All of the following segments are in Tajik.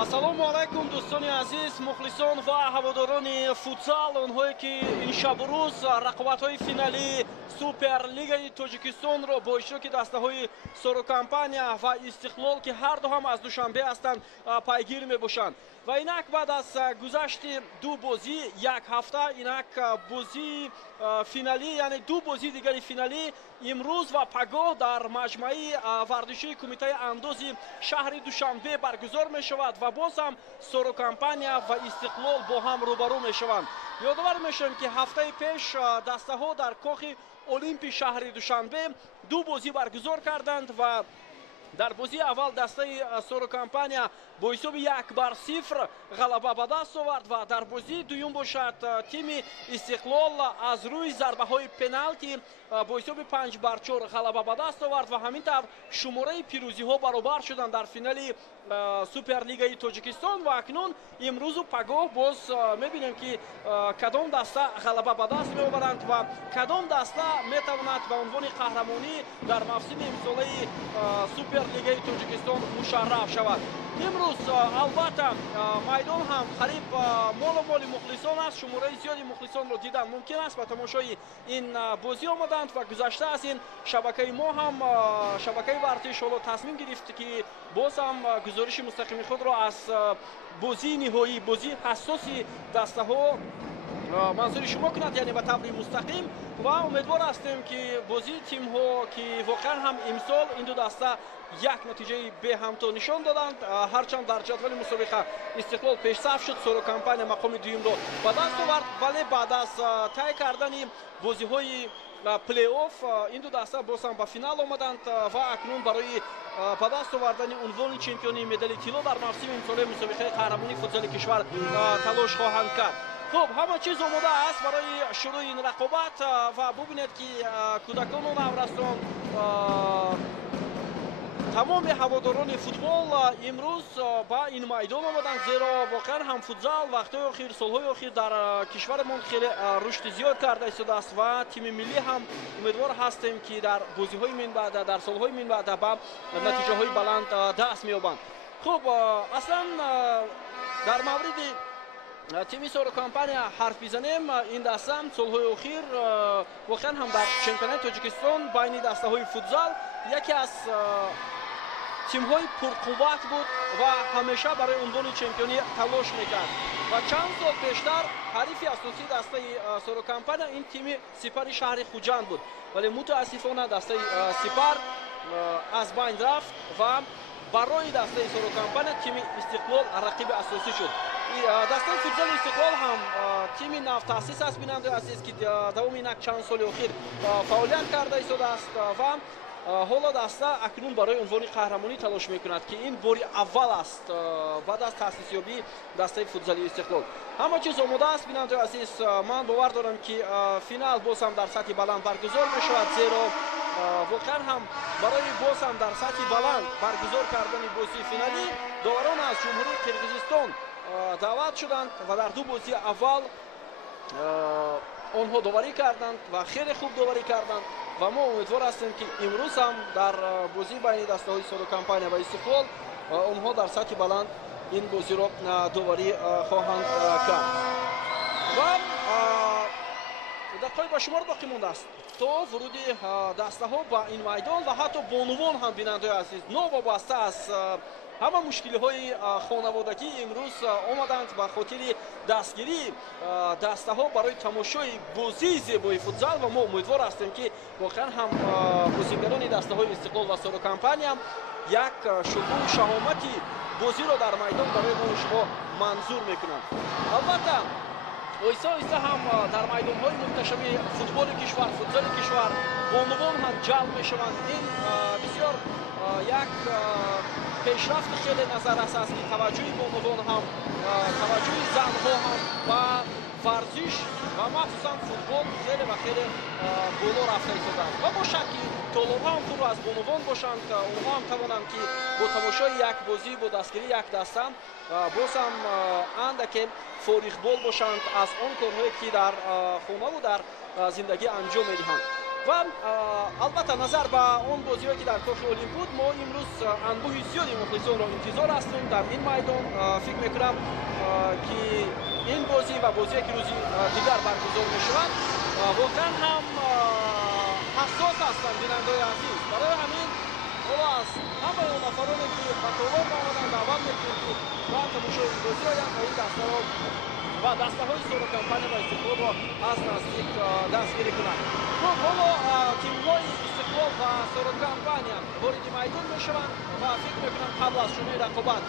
ассалому алайкум дӯстони азиз, мухлисон ва ҳаводорони футзал, онҳое ки ин шабу рӯз рақобатҳои финалии Суперлигаи Тоҷикистонро бо иштироки дастаҳои Сорокомпания ва Истиқлол ки ҳарду ҳам аз душанбе ҳастанд пайгир мебошанд. Ва инак баъд аз гузашти ду бозӣ як ҳафта, инак бозии финалӣ, яъне ду бозии дигари финалӣ имрӯз ва пагоҳ дар маҷмаи варзишии кумитаи андози шаҳри Душанбе баргузор мешавад ва боз ҳам Сорокомпания ва Истиқлол бо ҳам рӯбарӯ мешаванд. ёдовар мешавем ки ҳафтаи пеш дастаҳо дар кохи олимпи шаҳри Душанбе ду бозӣ баргузор карданд ва дар бозии аввал дастаи Сорокомпания бо ҳисоби 1-0 ғалаба ба даст овард ва дар бозии дуюм бошад тими Истиқлол аз рӯи зарбаҳои пеналти бо ҳисоби 5-4 ғалаба ба даст овард ва ҳамин тавр шумораи пирӯзиҳо баробар шуданд дар финали Суперлигаи Тоҷикистон ва акнун имрӯзу пагоҳ боз мебинем ки кадом даста ғалаба ба даст меоваранд ва кадом даста метавонад ба унвони қаҳрамонӣ дар мавсими имсолаи Суперлигаи Тоҷикистон мушарраф шавад. имрӯз албатта майдон ҳам қариб молу-моли мухлисон аст. шумораи зиёди мухлисонро дидан мумкин аст. ба тамошои ин бозӣ омаданд ва гузашта аз ин шабакаи мо ҳам шабакаи варзиш ҳоло тасмим гирифт ки боз ҳам гузориши мустақими худро аз бозии ниҳоӣ, бозии ҳассоси дастаҳо манзури шумо кунад, яъне ба таври мустақим, ва умедвор ҳастем ки бозии тимҳо ки воқеан ҳам имсол ин ду даста як натиҷаи беҳамто нишон доданд. ҳарчанд дар ҷадвали мусобиқа Истиқлол пешсаф шуд, Сорокомпания мақоми дуюмро ба даст овард, вале баъд аз тай кардани бозиҳои плей-офф ин ду даста боз ҳам ба финал омаданд ва акнун барои ба даст овардани унвони чемпиони медали тилло дар мавсими имсолаи мусобиқаи қаҳрамонии футзали кишвар талош хоҳанд кард. хуб, ҳама чиз омода аст барои шурӯи ин рақобат ва бубинед ки кӯдакону наврасон, тамоми ҳаводорони футбол имрӯз ба ин майдон омаданд, зеро воқеан ҳам футзал вақтҳои охир, солҳои охир дар кишварамон хеле рушди зиёд карда истодааст ва тими миллӣ ҳам умедвор ҳастем ки дар бозиҳои минбаъда, дар солҳои минбаъда ба натиҷаҳои баланд даст меёбанд. хуб, аслан дар мавриди тими Сорокомпания ҳарф бизанем. ин даста солҳои охир воқеан ҳам дар чемпионати Тоҷикистон байни дастаҳои футзал яке аз тимҳои пурқувват буд ва ҳамеша барои унвони чемпионӣ талош мекард ва чанд сол пештар ҳарифи асосии дастаи Сорокомпания ин тими Сипари шаҳри Хуҷанд буд, вале мутаассифона дастаи Сипар аз байн рафт ва барои дастаи Сорокомпания тими Истиқлол рақиби асосӣ шуд. дастаи футзали Истиқлол ҳам тими навтаъсис аст, бинандаи азиз, ки давоми инак чанд соли охир фаъолият карда истодааст ва ҳоло даста акнун барои унвони қаҳрамонӣ талош мекунад ки ин бори аввал аст баъд аз таъсисёбии дастаи футзали Истиқлол. ҳама чиз омода аст, бинандаи азиз. ман бовар дорам ки финал боз ҳам дар сатҳи баланд баргузор мешавад, зеро воқеан ҳам барои боз ҳам дар сатҳи баланд баргузор кардани бозии финалӣ доварон аз ҷумҳурии Қирғизистон даъват шуданд ва дар ду бозии аввал онҳо доварӣ карданд ва хеле хуб доварӣ карданд ва мо умедвор ҳастем ки имрӯз ҳам дар бозии байни дастаҳои Сорокомпания ва Истиқлол онҳо дар сатҳи баланд ин бозиро доварӣ хоҳанд кард. ва дақиқаи ба шумор боқӣ мондааст то вуруди дастаҳо ба ин майдон ва ҳатто бонувон ҳам, бинандаи азиз, новобаста аз ҳама мушкилиҳои хонаводагӣ имрӯз омаданд ба хотири дастгирии дастаҳо барои тамошои бозии зебои футзал ва мо умедвор ҳастем ки воқеан ҳам бозигарони дастаҳои Истиқлол ва Сорокомпания як шугӯу шаҳомати бозиро дар майдон барои мо шумо манзур мекунанд. албатта оҳиста-оҳиста ҳам дар майдонҳои муҳташами футболи кишвар, футзали кишвар бонувон ҳам ҷалб мешаванд. ин бисёр як пешрафти хеле назаррас аст ки таваҷҷӯҳи бонувон ҳам, таваҷҷӯҳи занҳо ҳам ба варзиш ва махсусан футбол хеле ва хеле боло рафта истодааст ва бошад ки толобҳо ҳам пурро аз бонувон бошанд, онҳо ҳам тавонанд ки бо тамошои як бозӣ, бо дастгирии як даста боз ҳам андаке форихбол бошанд аз он корҳое ки дар хонаву дар зиндагӣ анҷом медиҳанд. ва албатта назар ба он бозиҳое ки дар кохи олимп буд, мо имрӯз анбӯҳи зиёди мухлисонро интизор ҳастем дар ин майдон. фикр мекунам ки ин бозӣ ва бозие ки рӯзи дигар баргузор мешавад воқеан ҳам ҳассос ҳастанд бинандаои азиз. барои ҳамин ҳоло аз ҳамаи он нафароне ки ба толон омаданд даъват мекунем ки ба тамошои ин бозӣ оянд ва ин дастаро ва дастаҳои Сорокампания ва Истиқлолро аз наздик дастгирӣ кунанд. хуб, ҳоло тимҳои Истиқлол ва Сорокампания вориди майдон мешаванд ва фикр мекунам қабл аз шурӯъи рақобат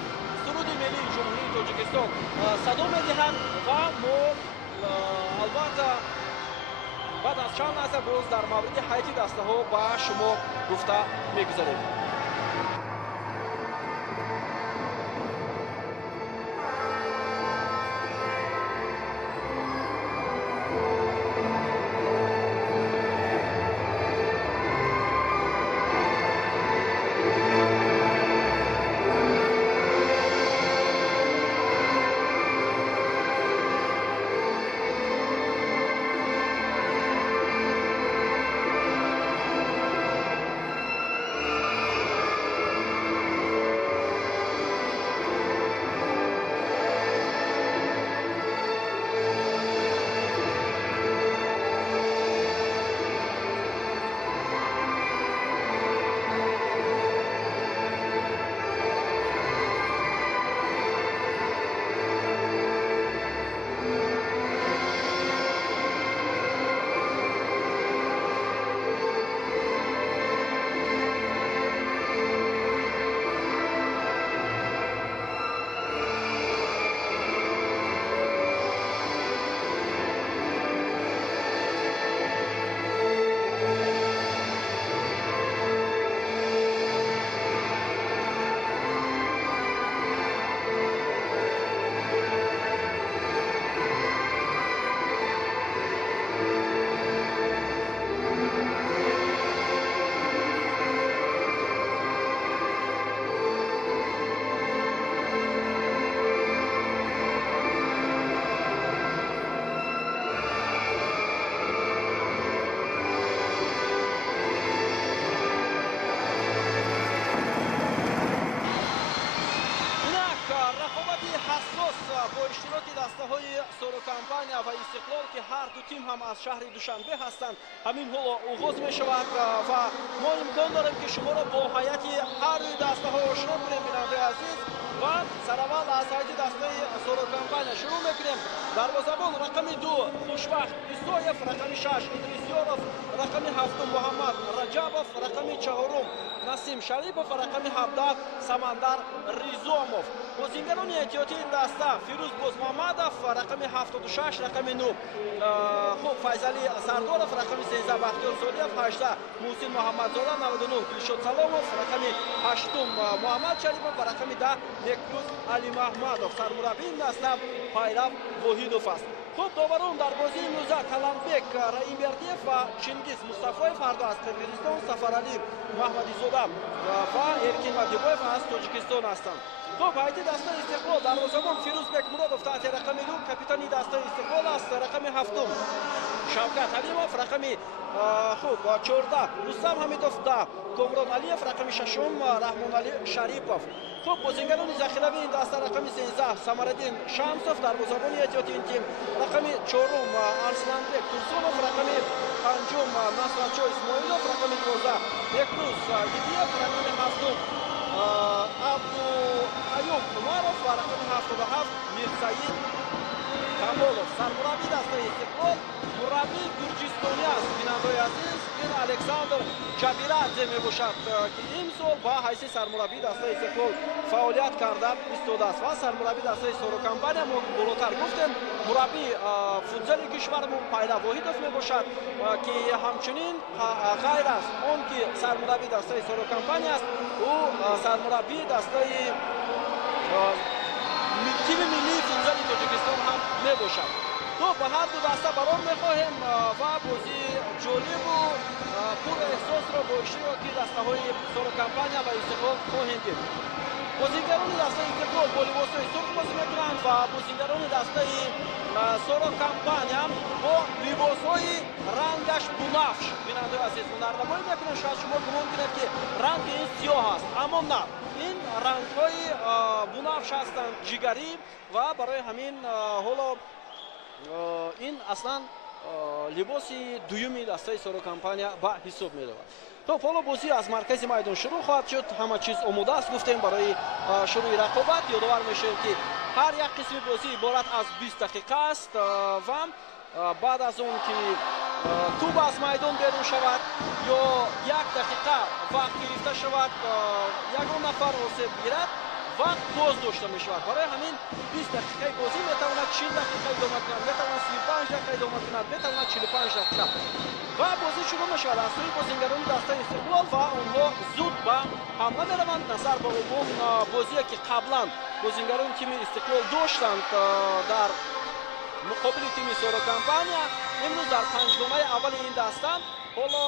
суруди миллии ҷумҳурии Тоҷикистон садо медиҳанд ва мо албатта баъд аз чанд лаҳза боз дар мавриди ҳайати дастаҳо ба шумо гуфта мегузарем. Сорокампания ва Истиқлол ки ҳар ду тим ҳам аз шаҳри Душанбе ҳастанд, ҳамин ҳоло оғоз мешавад ва мо имкон дорем ки шуморо бо ҳайати ҳар дуи дастаҳо ошно кунем. бинандаи азиз, ва сараввал аз ҳайати дастаи Сорокампания шурӯъ мекунем. дарвозабон рақами 2 Хушвақт Исоев, рақами 6 Идрисёров, рақами 7 Муҳаммад Раҷабов, рақами 4 Насим Шарипов, рақами 17 Самандар Ризомов. бозингарони эҳтиётии ин даста Фирӯз Бозмуҳаммадов, рақами 76, рақами 9 хуб Файзали Сардоров, рақами 13 Бахтиёр Солиев, 18 Муҳсин Муҳаммадзода, 99 Дилшод Саломов, рақами 8 Муҳаммад Шарипов ва рақами 10 Бекрӯз Алимаҳмадов. сармураббии ин даста Пайрав Воҳидов аст. хуб, доварон дар бозии имрӯза Каланбек Раимбердиев ва Чингиз Мустафоев ҳарду аз Қирғизистон, Сафаралӣ Маҳмадизода ва Эркин Мадибоев аз Тоҷикистон ҳастанд. хуб, ҳайати дастаи Истиқлол дарвозабон Фирӯзбек Муродов таҳти рақами 2 капитани дастаи Истиқлол аст, рақами 7 Шавкат Алимов, рақами хуб 14 Рустам Ҳамидов, 10 Комрон Алиев, рақами 6 Раҳмонали Шарипов. хуб, бозингарони захиравии ин даста рақами 13 Самараддин Шамсов, дарвозабони эҳтиётии ин тим рақами 4 Арсланбек Турсунов, рақами 5 Насратчо Исмоилов, рақами 12 Бекрӯз Идиев, рақами 7 Абдуқаюм Умаров ва рақами 77 Мирсаид Камолов. сармураббии дастаи Истиқлол мураббии гурҷистони аст. бинандаои азиз, ин Александр Ҷабирадзе мебошад ки имсол ба ҳайси сармураббии дастаи Истиқлол фаъолият карда истодааст ва сармураббии дастаи Сорокампания мо болотар гуфтем мураббии футзали кишвармон Пайрав Воҳидов мебошад ки ҳамчунин ғайр аз он ки сармураббии дастаи Сорокампания аст, ӯ сармураббии дастаи тими миллии футзали Тоҷикистон ҳам мебошад. то ба ҳар ду даста баром мехоҳем ва бозии ҷолибу пурэҳсосро бо иштироки дастаҳои Сорокампания ва Истиқлол хоҳем дид. бозингарони дастаи Истиқлол бо либосҳои сурх бозӣ мекунанд ва бозингарони дастаи Сора компания бо либосҳои рангаш бунафш. Бинандаи азиз, нардабонӣ мекунем, шояд шумо гумон кунед ки ранги ин сиёҳ аст, аммо на, ин рангҳои бунафш ҳастанд, ҷигарӣ, ва барои ҳамин ҳоло ин аслан либоси дуюми дастаи Сора компания ба ҳисоб меравад. خب حالا بازی از مرکز میدان شروع خواهد شد. همه چیز آماده است گفتیم برای شروع رقابت. یادآور میشیم که هر یک قسم بازی عبارت از 20 دقیقه است و بعد از اون که توپ از میدان بیرون شود یا 1 دقیقه وقت گرفته شود یگان نفر آسیب گیرد وقت باز داشته می شود. برای همین 20 دقیقه بازی میتواند 40 دقیقه ادامه کند، میتواند 35 دقیقه ادامه کند، میتواند 45 دقیقه. و بازی شروع می شود از سوی بازیگران دسته استقلال و آنها زود به حمله میروند. نظر به عموم بازی که قبلا بازیگران تیم استقلال داشتند در مقابل تیم سورا کمپانیا، امروز در پنجگانه اول این دسته حالا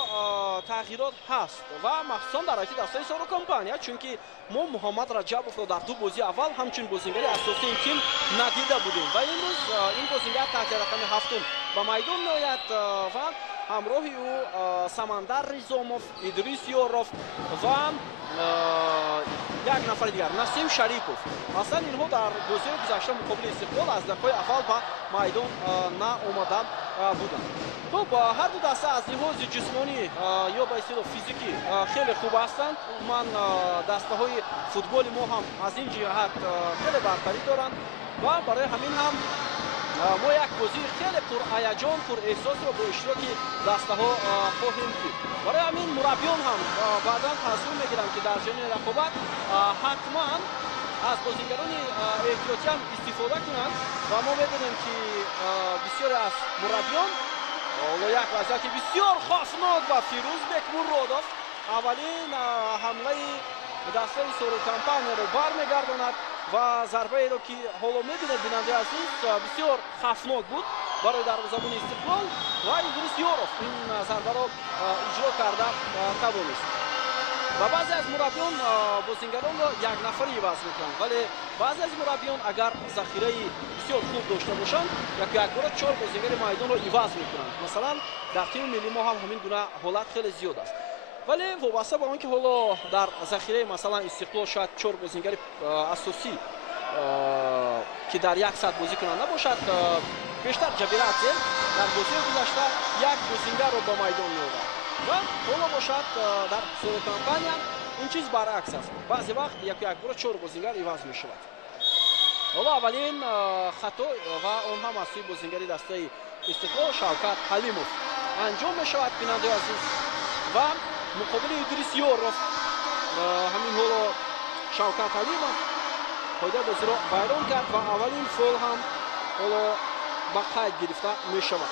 تغییرات هست و مخصوصا در حیطی دسته سورا کمپانیا، چونکه ما محمد رجبوف را در دو بازی اول همچون بازیگر اساسی این تیم ندیده بودیم و امروز این بازیگر تحت رقم هفتم به میدان میآید و همراهی او سمندر ریزاموف، ادریس یاروف و یک نفر دیگر نسیم شریپوف. اصلا اینها در بازی گذشته مقابل استقلال از دقیقه اول به میدان نآمده بودند. خب هر دو دسته از لحاظ جسمانی یا به اصطلاح فیزیکی خیلی خوب هستند. من دسته های فوتبال ما هم از این جهت خیلی برتری دارند و برای همین هم ما یک بازی خیلی پر هیجان، پر احساس رو با اشتراک دسته ها خواهیم دید. برای همین مربیان هم بعدا تصمیم میگیرند که در جریان رقابت حتما از بازیگران احتیاطی هم استفاده کنند و ما می‌بینیم که بسیاری از مربیان یک وضعیت بسیار خوفناک و فیروز مرودوف اولین حمله دسته سورا کمپانیا رو برمیگرداند و ضربه ای رو که حالا می‌بینید بیننده عزیز بسیار خوفناک بود برای دروازه‌بان استقلال و ادریس یاروف این ضربه رو اجرا کرده توانست. و بعضی از مربیان بازیگران را یک نفری عوض میکنند، ولی بعضی از مربیان اگر ذخیره بسیار خوب داشته باشند یک بار 4 بازیگر میدان را عوض میکنند. مثلا در تیم ملی ما هم همین گونه حالت خیلی زیاد است. ولی وابسته به آنکه حالا در ذخیره مثلا استقلال شاید 4 بازیگر اساسی که در یک ساعت بازی کننده باشد، بیشتر جبیر عزیز در بازی گذشته یک بازیگر را به میدان میآورد و حالا باشد در سورا کمپانیا این چیز برعکس است. بعضی وقت یک بار 4 بازیگر عوض می شود. حالا اولین خطا و اون هم از سوی بازیگری دسته استقلال شوکت حلیموف انجام می شود بیننده عزیز و مقابل ادریس یاروف همین حالا شوکت حلیموف پایده بازی را ویران کرد و اولین فول هم حالا به قید گرفته می شود.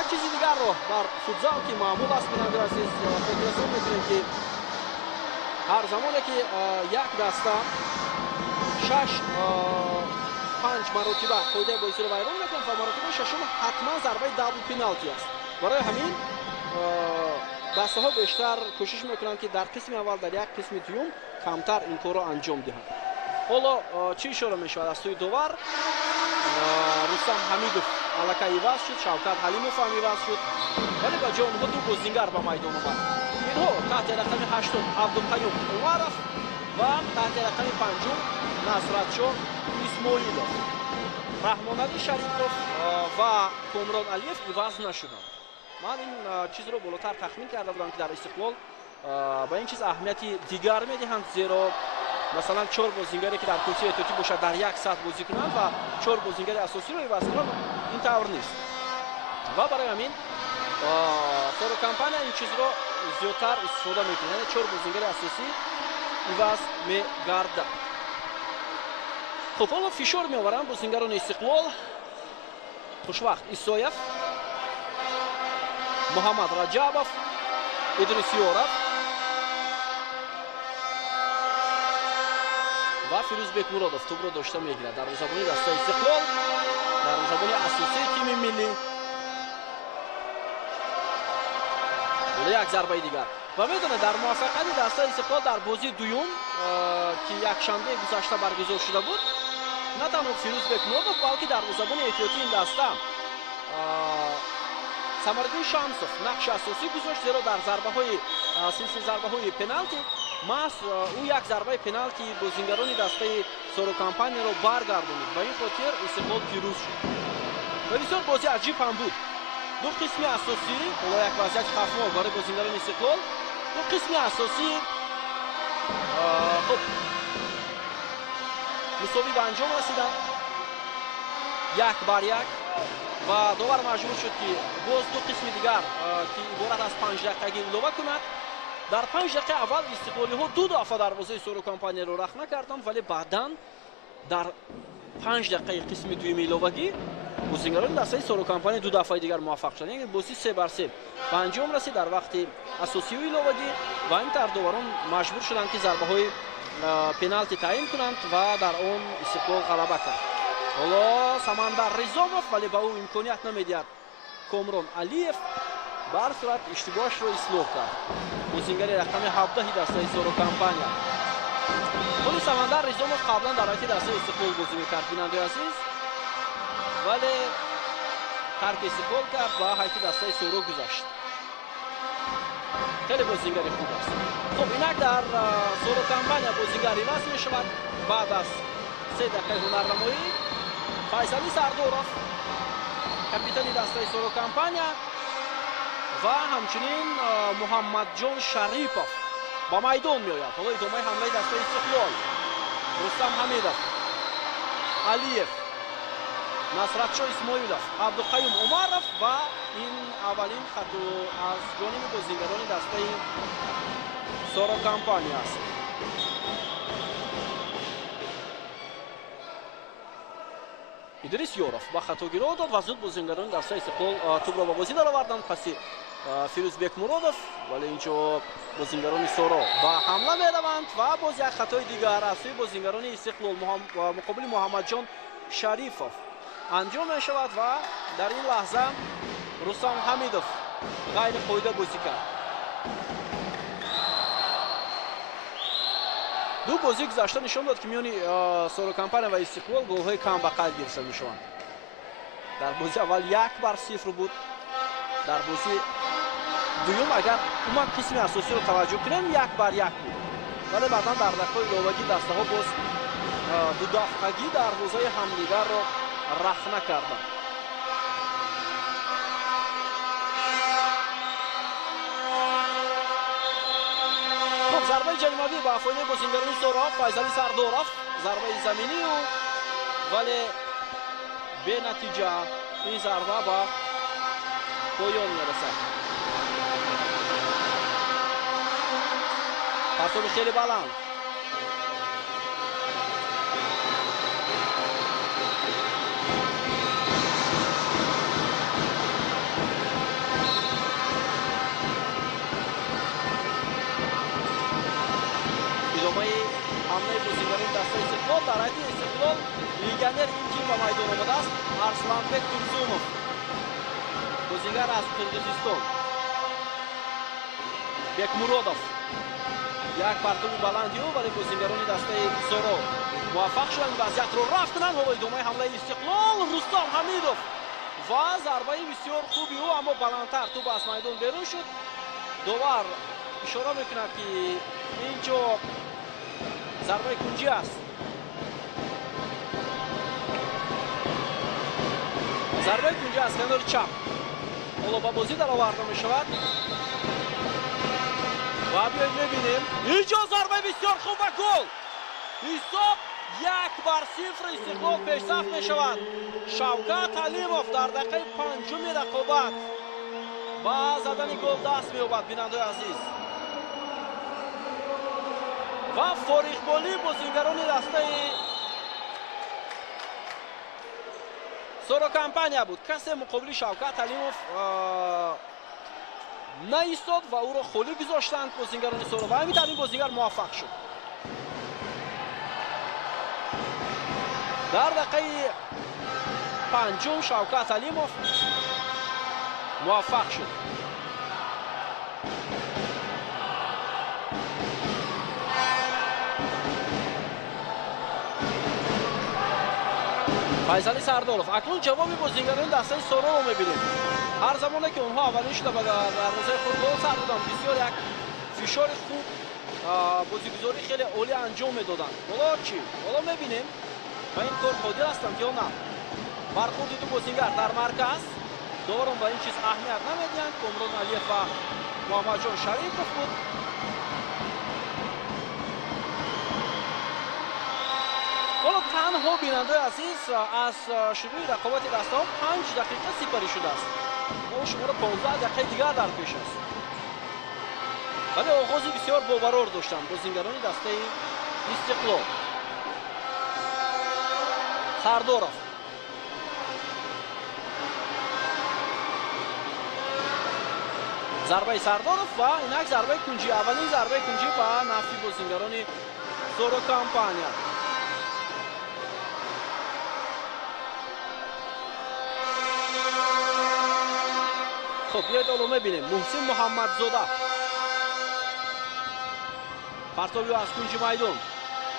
یک چیزی دیگر رو در فوتزال که معمول است بیننده عزیز خاطررسانی میکنیم که هر زمانی که یک دسته 5 مرتبه قاعده بازی رو ویران میکنه و مرتبه ششم حتما ضربه دبل پنالتی است. برای همین دسته ها بیشتر کوشش میکنند که در قسم اول در یک قسم دوم کمتر این کار رو انجام دهند. حالا چی اشاره میشود از سوی دوور رستم حمیدوف الکه عوض شد، شوکت حلیموف هم عوض شد، ولی با جای اونها دو بازیگر به میدان آمد. اینها تحت رقم 8 عبدالقیوم عمرف و تحت رقم 5 نصرتشاه اسماعیلوف. رحمان علی شریفوف و کامران علیف عوض نشدند. من این چیز رو بالاتر تخمین کرده بودم که در استقلال با این چیز اهمیتی دیگر میدهند، زیرا مثلا 4 بازیگری که در کوچه احتیاطی باشد در یک ساعت بازی کنند و 4 بازیگر اساسی رو عوض کنند، این طور نیست. و برای همین سورا کمپانیا این چیز رو زیادتر استفاده میکنه، یعنی 4 بازیگر اساسی عوض میگردد. خب حالا فشار میآورند بازیگران استقلال. خوشوقت ایسایف، محمد رجبوف، ادریس یاروف و فیروزبک مرودوف توپ رو داشته میگیرد. دروازه‌بان دسته استقلال، دروازه‌بان اساسی تیم ملی. یک ضربه دیگر و میدونه در موفقیت دسته استقلال در بازی دوم که یک شنبه گذشته برگزار شده بود نه تنها فیروز بکمرودوف بلکه دروازه‌بان احتیاطی این دسته ثمرالدین شمسوف نقش اساسی گذاشت، زیرا در سلسله ضربه های پنالتی محض او یک ضربه پنالتی بازیگران دسته سوروکامپانی را برگردانید و این خاطر استقلال پیروز شد. و بسیار بازی عجیب هم بود. دو قسم اساسی حالا یک وضعیت خفناک برای بازیگران استقلال. دو قسم اساسی خب مساوی به انجام رسیدند 1-1 و داور مجبور شد که باز دو قسم دیگر که عبارت از 5 دقیقه علاوه کند. در 5 دقیقه اول استقلالی ها 2 دفعه دروازه سوروکامپانی را رخ نکردند، ولی بعداً در 5 دقیقه قسم دوم علاوگی بازیگران دسته سوروکامپانی 2 دفعه دیگر موفق شدند، یعنی بازی 3-3 به انجام رسید در وقت اساسی و علاوگی و این طرف داوران مجبور شدند که ضربه های پنالتی تعیین کنند و در آن استقلال غلبه کرد. حالا سمندر رضاموف ولی به او امکانیت نمیدهد کامران علیف بر صورت اشتباهش را اصلاح کرد. بازیگر رقم 17 دسته سوروکامپانی. خود سمندر رضاموف قبلا در حیات دسته استقلال بازی میکرد بیننده عزیز، ولی ترک استقلال کرد و حیات دسته سورو گذاشت. خیلی بازیگر خوب است. خب اینک در سوروکامپانی بازیگری وصل می شود بعد از 3 دقیقه هنرنمایی. فیصلی سردورов کاپیتان دسته سوروکامپانی و همچنین محمد جان شریفов با میدان می آید. حالا ادامه حمله دسته استقلال رستم حمیدов، علیف، نصرتشاه اسماعیلov، عبدالقیوم عمرov و این اولین خط از جانب بازیگران دسته سوروکامپانی است. ادریس یوروف با خطاگیری داد و زود بازیگران دسته استقلال توپ را به بازی درآوردند. پس فیروز بکمرودوف ولی اینجا بازیگران سورو با حمله میروند و باز یک خطای دیگر از سوی بازیگران استقلال مقابل محمد جان شریفov انجام می شود و در این لحظه رستم حمیدov غیر قاعده بازی کرد. دو بازی گذشته نشان داد که میان سوروکامپانی و استقلال گل‌های کم به قید گرفته میشوند. در بازی اول 1-0 بود. در بازی دوم اگر اون قسم اساسی رو توجه کنیم 1-1 بود، ولی بعدا در دقیقه علاوگی دسته ها باز دو دفعگی دروازه همدیگر رو رخ نکردند. خب ضربه جریمه‌ای با فایده بازیگران سورو فیصلی سردورов ضربه زمینی ولی به نتیجه این ضربه با پایان میرسد. پرتاب خیلی بلند ادامه حمله بازیگران دسته استقلال. در حیط استقلال لیگنر این تیم به میدان آمده است ارسلانبек турсунов بازیگر از قرقیزستان. بکمرودوف یک پرتاب بلندی ولی بازیگران دسته سورو موفق شدند وضعیت رو رفع کنند. و ادامه حمله استقلال رستم حمیدov و ضربه بسیار خوبی او اما بلندتر توپ از میدان بیرون شد. داور اشاره میکند که اینجا ضربه کنجی است. ضربه کنجی است کنار چپ. حالا با بازی در آورده می شود و بیایید میبینیم اینجا ضربه بسیار خوب و گل. حساب 1-0 استقلال پیشرفت می شود. شوکت علیموف در دقیقه 5 رقابت با زدن گل دست می یابد. بیننده عزیز و فارغبالی بازیگران دسته سوروکامپانی بود. کسی مقابل شوکت علیموف نایستاد و او را خالی گذاشتند بازیگران سورو و همین این بازیگر موفق شد. در دقیقه 5 شوکت علیموف موفق شد. файзали сардоров. акнун ҷавоби бозингарони дастаи сороро мебинем. ҳар замоне ки онҳо аввалин шуда ба дарвозаи худ гол сар доданд, бисёр як фишори хуб, бозигузорӣ хеле олӣ анҷом медоданд. ҳоло чӣ? ҳоло мебинем ба ин кор қодир ҳастанд ё на. бархурди ду бозингар дар марказ. доварон ба ин чиз аҳамият намедиҳанд. комрон алиев ва муҳаммадҷон шарипов буд. ҳоло танҳо бинандаи азиз аз шурӯи рақобати дастаҳо 5 дақиқа сипарӣ шудааст. мо шуморо 15 дақиқаи дигар дар пеш аст. вале оғози бисёр бобарор доштанд бозингарони дастаи Истиқлол. Сардоров зарбаи Сардоров ва инак зарбаи кунҷӣ, аввалин зарбаи кунҷӣ ба нафи бозингарони Соро Компания. خب بیایید الان ببینیم محسن محمدزاده پرتابی از کنج میدان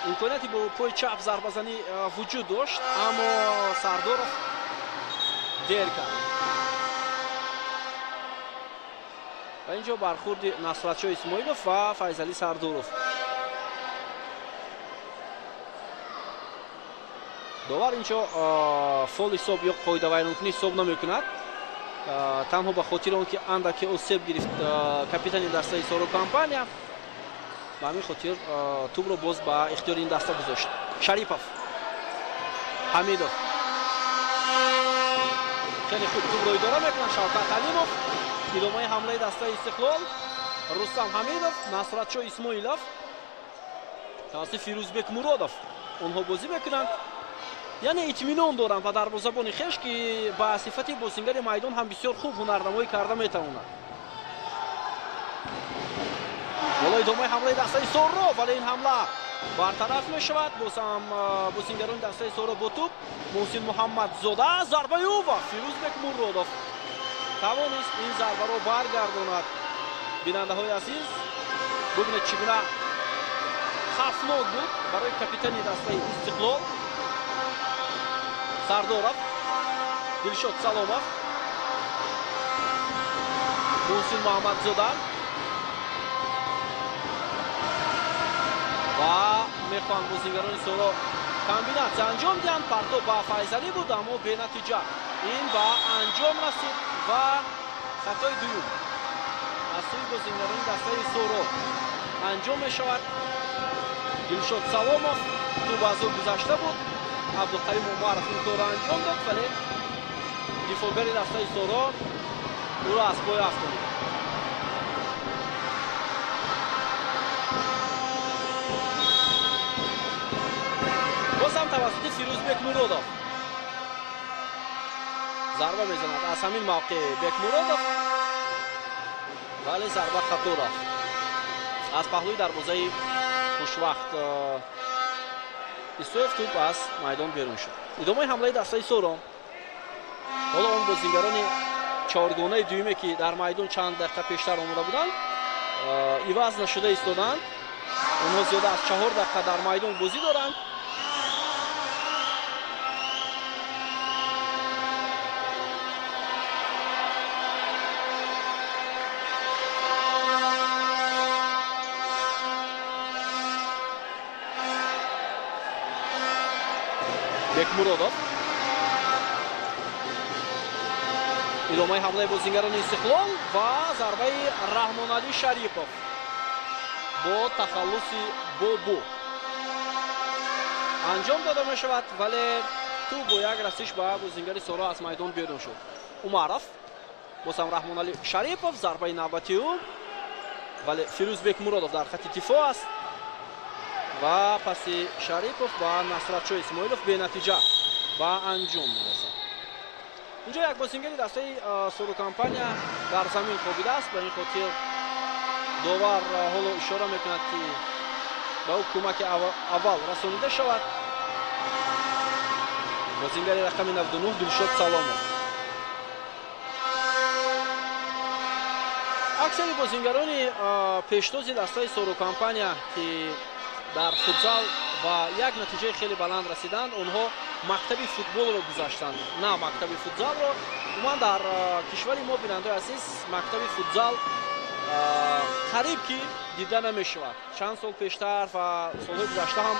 امکاناتی با پای چپ ضربه‌زنی وجود داشت اما سردارov دیر کرد و اینجا برخورد نصرتشاه اسماعیلوف و فیضعلی سردارov. داور اینجا فول حساب یا قاعده ویرانکنی حساب نمی‌کند. танҳо ба хотири он ки андаке осеб гирифт капитани дастаи Соро Компания, ба ҳамин хотир тӯбро боз ба ихтиёри ин даста гузошт. Шарипов, Ҳамидов хеле хуб тӯбро идора мекунанд. Шавкат Алимов, идомаи ҳамлаи дастаи Истиқлол, Рустам Ҳамидов, Насратшоҳ Исмоилов, тавассути Фирӯзбек Муродов онҳо бозӣ мекунанд. яъне итминон доранд ба дарвозабони хеш ки ба сифати бозингари майдон ҳам бисёр хуб ҳунарнамоӣ карда метавонад. ҳоло идомаи ҳамлаи дастаи Соро, вале ин ҳамла бартараф мешавад. боз ҳам бозингарони дастаи Соро бо тӯб. Муҳсин Муҳаммадзода зарбаи ӯ ва Фирӯзбек Муродов тавонист ин зарбаро баргардонад. бинандаҳои азиз, бубинед чӣ гуна хавфнок буд барои капитани дастаи Истиқлол. Сардоров, Дилшод Саломов, Муҳсин Муҳаммадзода ва мехоҳанд бозингарони Соро комбинатсия анҷом диҳанд. партоб ба Файзалӣ буд, аммо бенатиҷа. ин ба анҷом расид ва хатои дуюм аз сӯи бозингарони дастаи Соро анҷом мешавад. Дилшод Саломов тӯб аз ӯ гузашта буд. Абдулқаим Умаров ин корро анҷом дод, вале дифоъгари дастаи Соро ӯро аз пой афтонид. боз ҳам тавассути Фирӯзбек Муродов зарба мезанад аз ҳамин мавқеъ Бек Муродов, вале зарба хато рафт. аз паҳлӯи дарвозаи хушвақт Исоев тӯб аз майдон берун шуд. идомаи ҳамлаи дастаи Соро. ҳоло он бозингарони чаҳоргонаи дуюме ки дар майдон чанд дақиқа пештар омада буданд иваз нашуда истоданд. онҳо зиёда аз 4 дақиқа дар майдон бозӣ доранд. Бекмуродов, идомаи ҳамлаи бозингарони Истиқлол ва зарбаи Раҳмоналӣ Шарипов бо тахаллуси Бобу анҷом дода мешавад, вале тӯб бо як расиш ба бозингари Соро аз майдон берун шуд. Умаров, боз ҳам Раҳмоналӣ Шарипов, зарбаи навбати ӯ, вале Фирӯзбек Муродов дар хати дифоъ аст ва паси Шарипов ва Насратшоҳ Исмоилов бенатиҷа ба анҷом мерасад. инҷо як бозингари дастаи Соро Компания дар замин хобидааст. ба ин хотир довар ҳоло ишора мекунад ки ба ӯ кӯмаки аввал расонида шавад. бозингари рақами 99 Дилшод Саломов. аксари бозингарони пештози дастаи Соро Компания ки дар футзал ба як натиҷаи хеле баланд расиданд. онҳо мактаби футболро гузаштанд, на мактаби футзалро. умуман дар кишвари мо бинандаи азиз мактаби футзал қариб ки дида намешавад. чанд сол пештар ва солҳои гузашта ҳам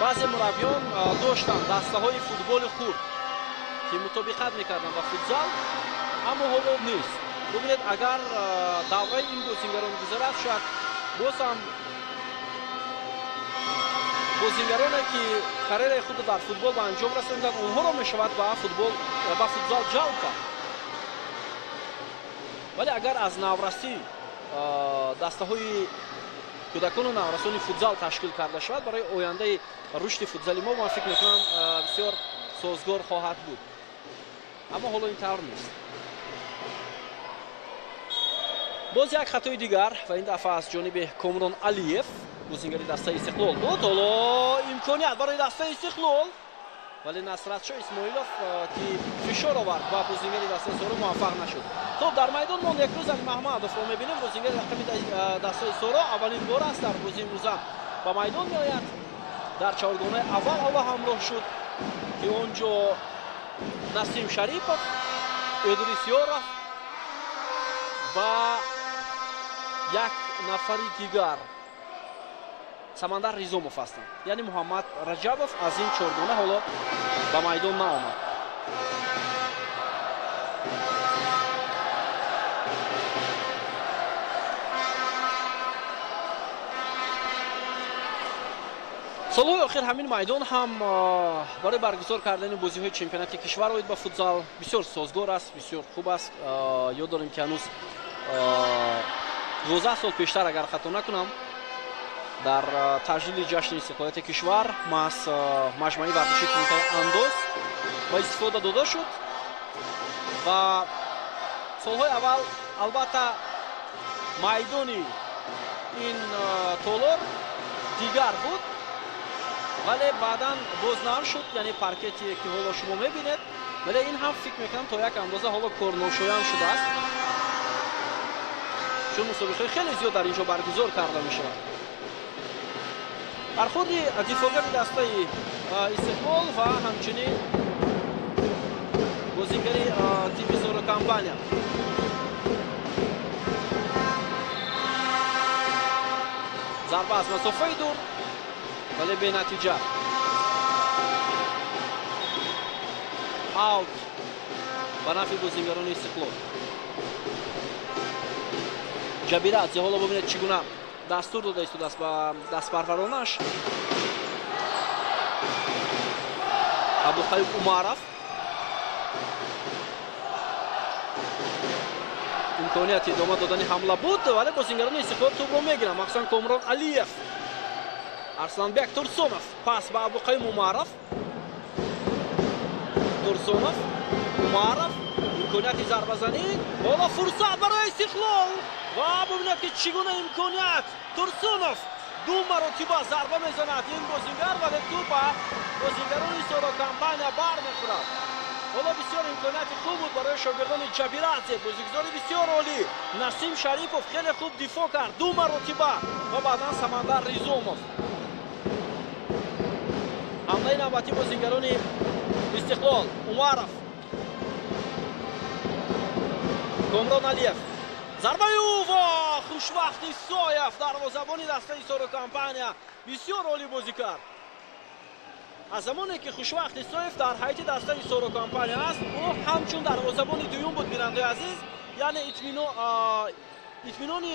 баъзе мураббиён доштанд дастаҳои футболи хурд ки мутобиқат мекарданд ба футзал, аммо ҳоло нест. бубинед агар давраи ин бозингарон гузарад, шояд боз ҳам бозингароне ки карьераи худро дар футбол ба анҷом расонданд, онҳоро мешавад ба футзал ҷалб кард. вале агар аз наврасӣ дастаҳои кӯдакону наврасони футзал ташкил карда шавад, барои ояндаи рушди футзали мо ман фикр мекунам бисёр созгор хоҳад буд. аммо ҳоло ин тавр нест. боз як хатои дигар ва ин дафъа аз ҷониби Комрон Алиев, бозингари дастаи Истиқлол буд. ҳоло имконият барои дастаи Истиқлол, вале Насратшоҳ Исмоилов ки фишор овард ба бозингари дастаи Соро муваффақ нашуд. хуб, дар майдон мо Некрӯз Али Маҳмадовро мебинем. бозингари рақами дастаи Соро аввалин бор аст дар бозии имрӯза ба майдон меояд. дар чаҳоргонаи аввал ҳоло ҳамроҳ шуд ки он ҷо Насим Шарипов, Идрис Ёров ва як нафари дигар Самандар Ризомов ҳастанд. яъне Муҳаммад Раҷабов аз ин чоргона ҳоло ба майдон наомад. солҳои охир ҳамин майдон ҳам барои баргузор кардани бозиҳои чемпионати кишвар оид ба футзал бисёр созгор аст, бисёр хуб аст. ёд дорем ки ҳанӯз 12 сол пештар, агар хато накунам, дар таҷлили ҷашни истиқлолияти кишвар маҳз маҷмӯи варзиши кунтаи андоз ба истифода дода шуд ва солҳои аввал албатта майдони ин толор дигар буд, вале баъдан бознав шуд, яъне паркете ки ҳоло шумо мебинед. вале ин ҳам фикр мекунам то як андоза ҳоло корношоям шудааст, чун мусобиқаи хеле зиёд дар ин ҷо баргузор карда мешавад. бархурди дифогари дастаи Истиқлол ва ҳамчунин бозингари тими Соро Компания. зарба аз масофаи дур, вале бенатиҷа. аут ба нафи бозингарони Истиқлол. Ҷабирадзе ҳоло бубинед чӣ гуна дастур дода истодааст ба дастпарваронаш. Абдулқаюм Умаров имконияти идома додани ҳамла буд, вале бозингарони Истиқлол тӯбро мегиранд, махсусан Комрон Алиев. Арсланбек Турсунов пас ба Абдулқаюм Умаров. Турсунов, Умаров, имконияти зарбазанӣ, ҳоло фурсат барои Истиқлол ва бубинед ки чӣ гуна имконият. Турсунов ду маротиба зарба мезанад ин бозингар, вале тӯб ба бозингарони Соро Компания бармехӯрад. ҳоло бисёр имконияти хуб буд барои шогирдони Ҷабирадзе, бозигузори бисёр олӣ. Насим Шарипов хеле хуб дифоъ кард ду маротиба ва баъдан Самандар Ризомов. ҳамлаи навбатӣ бозингарони Истиқлол. Умаров, Комрон Алиев, зарбаи ва хушвақти Соев, дарвозабони дастаи Соро Компания бисёр олӣ бозӣ кард. аз замоне ки Хушвақти Соев дар ҳайати дастаи Соро Компания аст, ӯ ҳамчун дарвозабони дуюм буд. бинандаи азиз, яъне итминони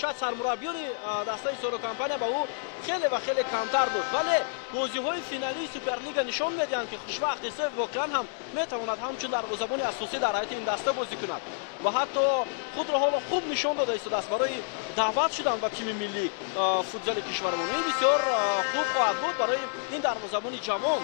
шояд сармураббиёни дастаи Соро Компания ба ӯ хеле ва хеле камтар буд, вале бозиҳои финалии Суперлига нишон медиҳанд ки Хушвақти Соев воқеан ҳам метавонад ҳамчун дарвозабони асосӣ дар ҳайати ин даста бозӣ кунад ва ҳатто худро ҳоло хуб нишон дода истодааст барои даъват шудан ба тими миллии футзали кишваримон. ин бисёр хуб хоҳад буд барои ин дарвозабони ҷавон.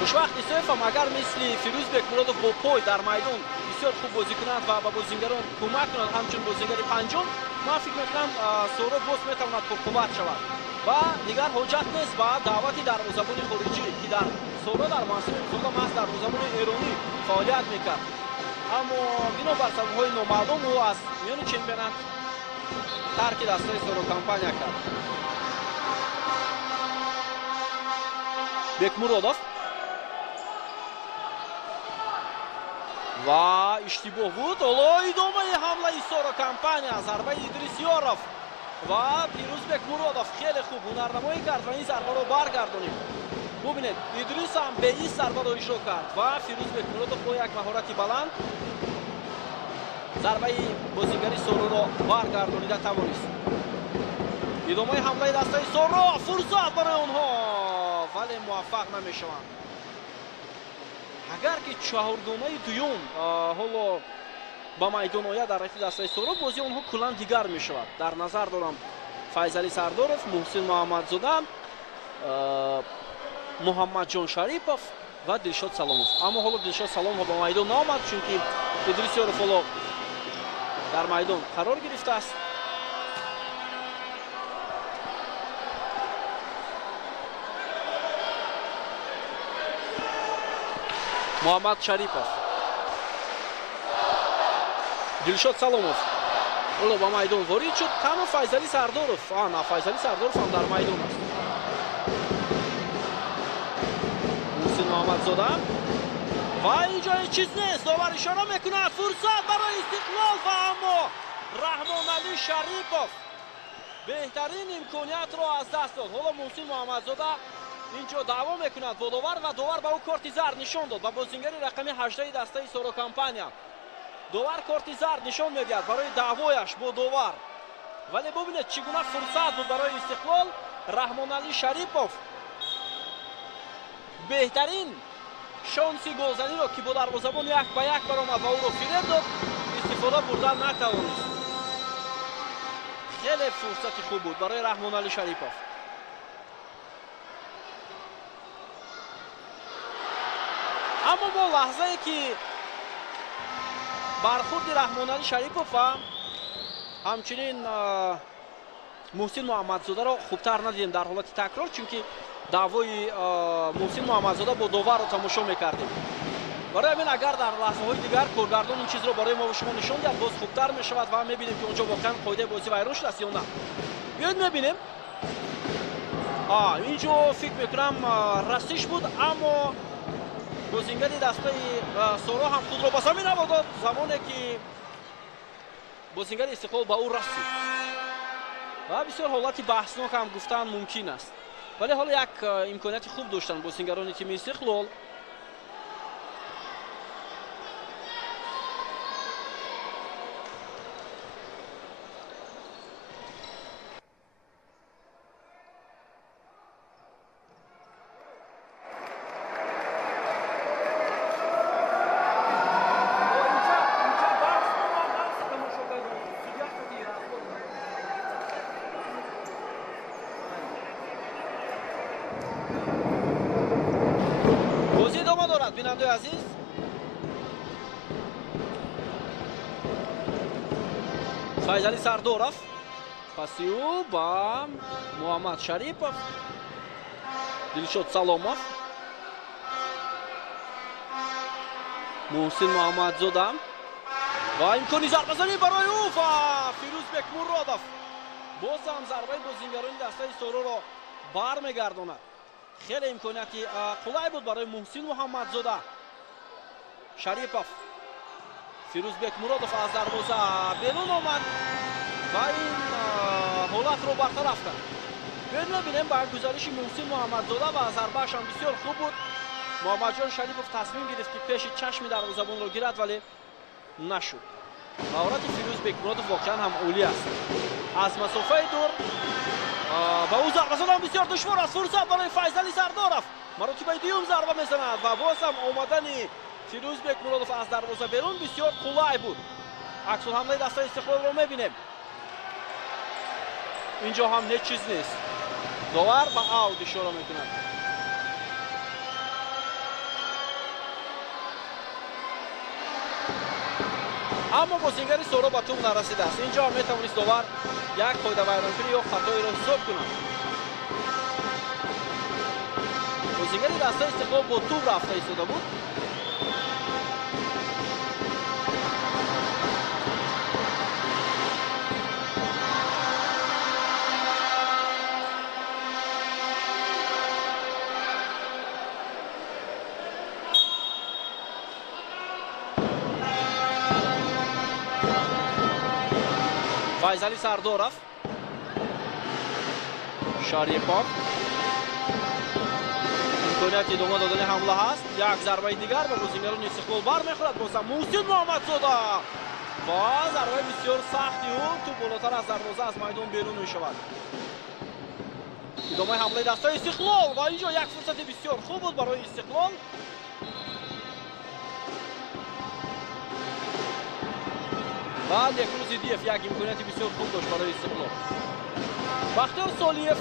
Хушвақти Соев ҳам агар мисли Фирӯзбек Муродов бо пой дар майдон бисёр хуб бозӣ кунад ва ба бозингарон кӯмак кунад, ҳамчун бозингари панҷум, ман фикр мекунам Соро боз метавонад пурқувват шавад ва дигар ҳоҷат нест ба даъвати дарвозабони хориҷӣ ки дар Соро дар мавсими имсола маҳз дарвозабони эронӣ фаъолият мекард. аммо бинобар сабабҳои номаълум ӯ аз миёни чемпионат тарки дастаи Сорокомпания кард. Бекмуродов ва иштибоҳ буд. ҳоло идомаи ҳамлаи Сорокомпания, зарбаи Идрисёров ва Пирӯз Бекмуродов хеле хуб ҳунарнамоӣ кард ва ин зарбаро баргардонид. бубинед, Идрис ҳам беист зарбаро иҷро кард ва Фирӯз Бекмуродов бо як маҳорати баланд зарбаи бозигари Соруро баргардонида тавонист. идомаи ҳамлаи дастаи Сору, фурсат барои онҳо, вале муваффақ намешаванд. агар ки чаҳоргонаи дуюм ҳоло ба майдон ояд дар рафи дастаи Сору, бози онҳо куллан дигар мешавад. дар назар дорам Файзали Сардоров, Муҳсин Муҳаммадзода, Муҳаммаҷон Шарипов ва Дилшод Саломов. аммо ҳоло Дилшод Саломов ба майдон наомад, чунки Идрисёров ҳоло дар майдон қарор гирифтааст. Муҳаммад Шарипов, Дилшод Саломов ҳоло ба майдон ворид шуд. танҳо Файзали Сардоров, Файзали Сардоров ҳам дар майдон аст. Муҳсин Муҳаммадзода ва инҷои чиз нест, довар ишора мекунад, фурсат барои Истиқлол ва аммо Раҳмоналӣ Шарипов беҳтарин имкониятро аз даст дод. ҳоло Муҳсин Муҳаммадзода инҷо даъво мекунад бо довар ва довар ба ӯ корти зард нишон дод. ба бозингари рақами 18 дастаи Сорокомпания довар корти зард нишон медиҳад барои даъвояш бо довар. вале бубинед чӣ гуна фурсат буд барои Истиқлол. Раҳмоналӣ Шарипов беҳтарин шонси голзаниро ки бо дарвозабон 1-1 баромад ва ӯро фиреб дод, истифода бурдан натавонист. хеле фурсати хуб буд барои Раҳмоналӣ Шарипов. аммо бо лаҳзае ки бархурди Раҳмоналӣ Шарипов ва ҳамчунин Муҳсин Муҳаммадзодаро хубтар надидем дар ҳолати такрор, чунки даъвои Муҳсин Муҳаммадзода бо доварро тамошо мекардем. барои ҳамин агар дар лаҳзаҳои дигар коргардон ин чизро барои мо шумо нишон диҳад, боз хубтар мешавад ва мебинем ки онҷо воқеан қоидаи бозӣ вайрон шудааст ё на. биёед мебинем. инҷо фикр мекунам расиш буд, аммо бозингари дастаи Соро ҳам худро ба замин ҳаво дод замоне ки бозингари Истиқлол ба ӯ расид. ва бисёр ҳолати баҳснок ҳам гуфтан мумкин аст. вале ҳоло як имконияти хуб доштанд бозингарони тими Истиқлол. бинандаи азиз, Файзали Сардоров, паси ӯ ба Муҳаммад Шарипов, Дилшод Саломов, Муҳсин Муҳаммадзода ва имкони зарбазанӣ барои ӯ ва Фирӯз Бекмуродов боз ҳам зарбаи бозингарони дастаи Соруро бармегардонад. хеле имконияти қулай буд барои Муҳсин Муҳаммадзода. Шарипов, Фирӯз Бекмуродов аз дарвоза берун омад ва ин ҳолатро бартараф кард. биёед мебинем ба гузариши Муҳсин Муҳаммадзода ва зарбааш ҳам бисёр хуб буд. Муҳаммаҷон Шарипов тасмим гирифт ки пеши чашми дарвозабонро гирад, вале нашуд. маҳорати Фирӯз Бекмуродов воқеан ҳам олӣ аст. аз масофаи дур ба ӯ зарба задан бисёр душвор аст. фурсат барои Файзали Сардоров, маротибаи дуюм зарба мезанад ва боз ҳам омадани Фирӯз Бекмуродов аз дарвоза берун бисёр қулай буд. аксулҳамлаи дастаи Истиқлолро мебинем. инҷо ҳам ҳеҷ чиз нест. довар ба аут ишора мекунад. аммо бозингари Соро ба тӯб нарасидааст. инҷо ҳам метавонист довар як қоидавайронкунӣ ё хатоеро ҳисоб кунад. бозингари дастаи Истиқлол бо тӯб рафта истода буд. Fayzali Sardorov, Sharipov. Imkoniyat idoma dodani hamla hast. Yak zarbayi digar va bozinggaron Istiqlol barmekhorad. Bozam Muhsin Muhammadzoda va zarbayi bisyor saxti u tu bolotar az darvoza az maydon berun meshavad. idoma hamlayi dastay Istiqlol va injo yak fursati bisyor khub bud baroyi Istiqlol. بعد یک روز دیف یک امکانیت بسیار خوب داشت برای استقلال. بختیار سالیف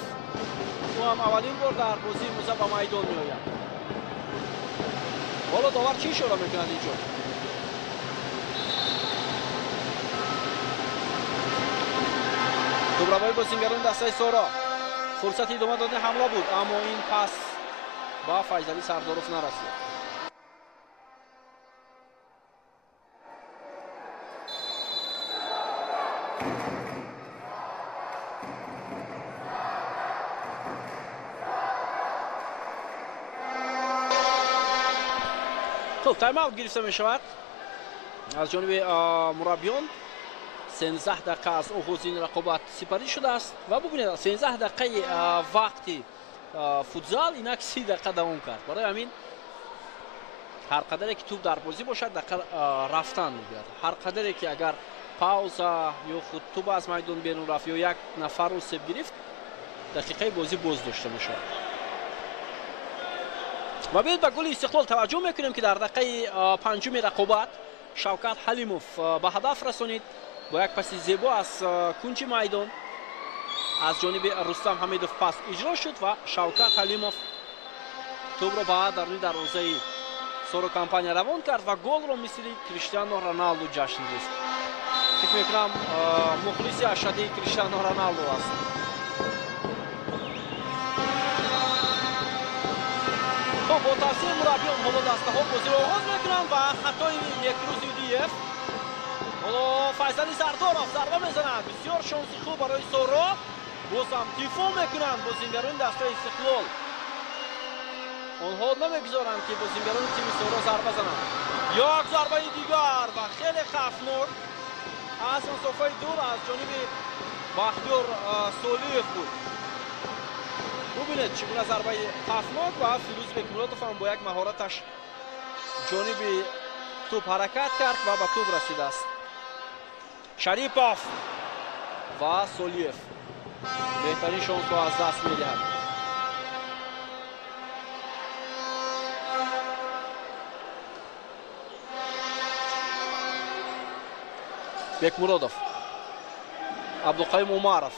او هم اولین بار در بازی موزه به میدان می آید. حالا داور چی اشاره میکنند اینجا؟ توبروای بازیگران دسته سارا فرصت ادامه دادن حمله بود اما این پاس با فیضلی سرداروف نرسید. خب تایم اوت گرفته می شود از جانب مربیان. 13 دقیقه از آغاز این رقابت سپری شده است و ببینید 13 دقیقه وقتی فوتزال اینک 30 دقیقه دوام کرد. برای همین هر قدری که توپ در بازی باشد دقیقه رفتن میگیرد. هر قدری که اگر پاوزا یا خود توپ از میدان بیرون رفت یا یک نفر رو سیو گرفت دقیقه بازی باز داشته می شود. و بیاید به گل استقلال توجه میکنیم که در دقیقه پنجم رقابت شوکت حلیموف به هدف رسانید با یک پاس زیبا از کنج میدان از جانب رستم حمیدوف پاس اجرا شد و شوکت حلیموف توپ را به درون دروازه سورو کمپانیا روان کرد و گل را مثل کریستیانو رونالدو جشن گرفت. فکر میکنم مخلصی اشدی کریستیانو رونالدو است. خب با توصیه مربیان حالا دسته ها بازی را آغاز میکنند و خطای یک روز دیف. حالا فیضلی سرداروف ضربه میزند. بسیار شانسی خوب برای سورا. باز هم تیفو میکنند بازیگران دسته استقلال. آنها نمیگذارند که بازیگران تیم سورا ضربه زنند. یک ضربه دیگر و خیلی خطرناک از مسافه دور از جانب بختیار سالیف بود. ببینید چگونه ضربه خطرناک و فیروز بکمرادوف هم با یک مهارتش جانب توپ حرکت کرد و به توپ رسیده است. شریپوف و سالیف بهترین شانس را از دست می‌دهد. بکمرادوف، عبدالقیم اومارов.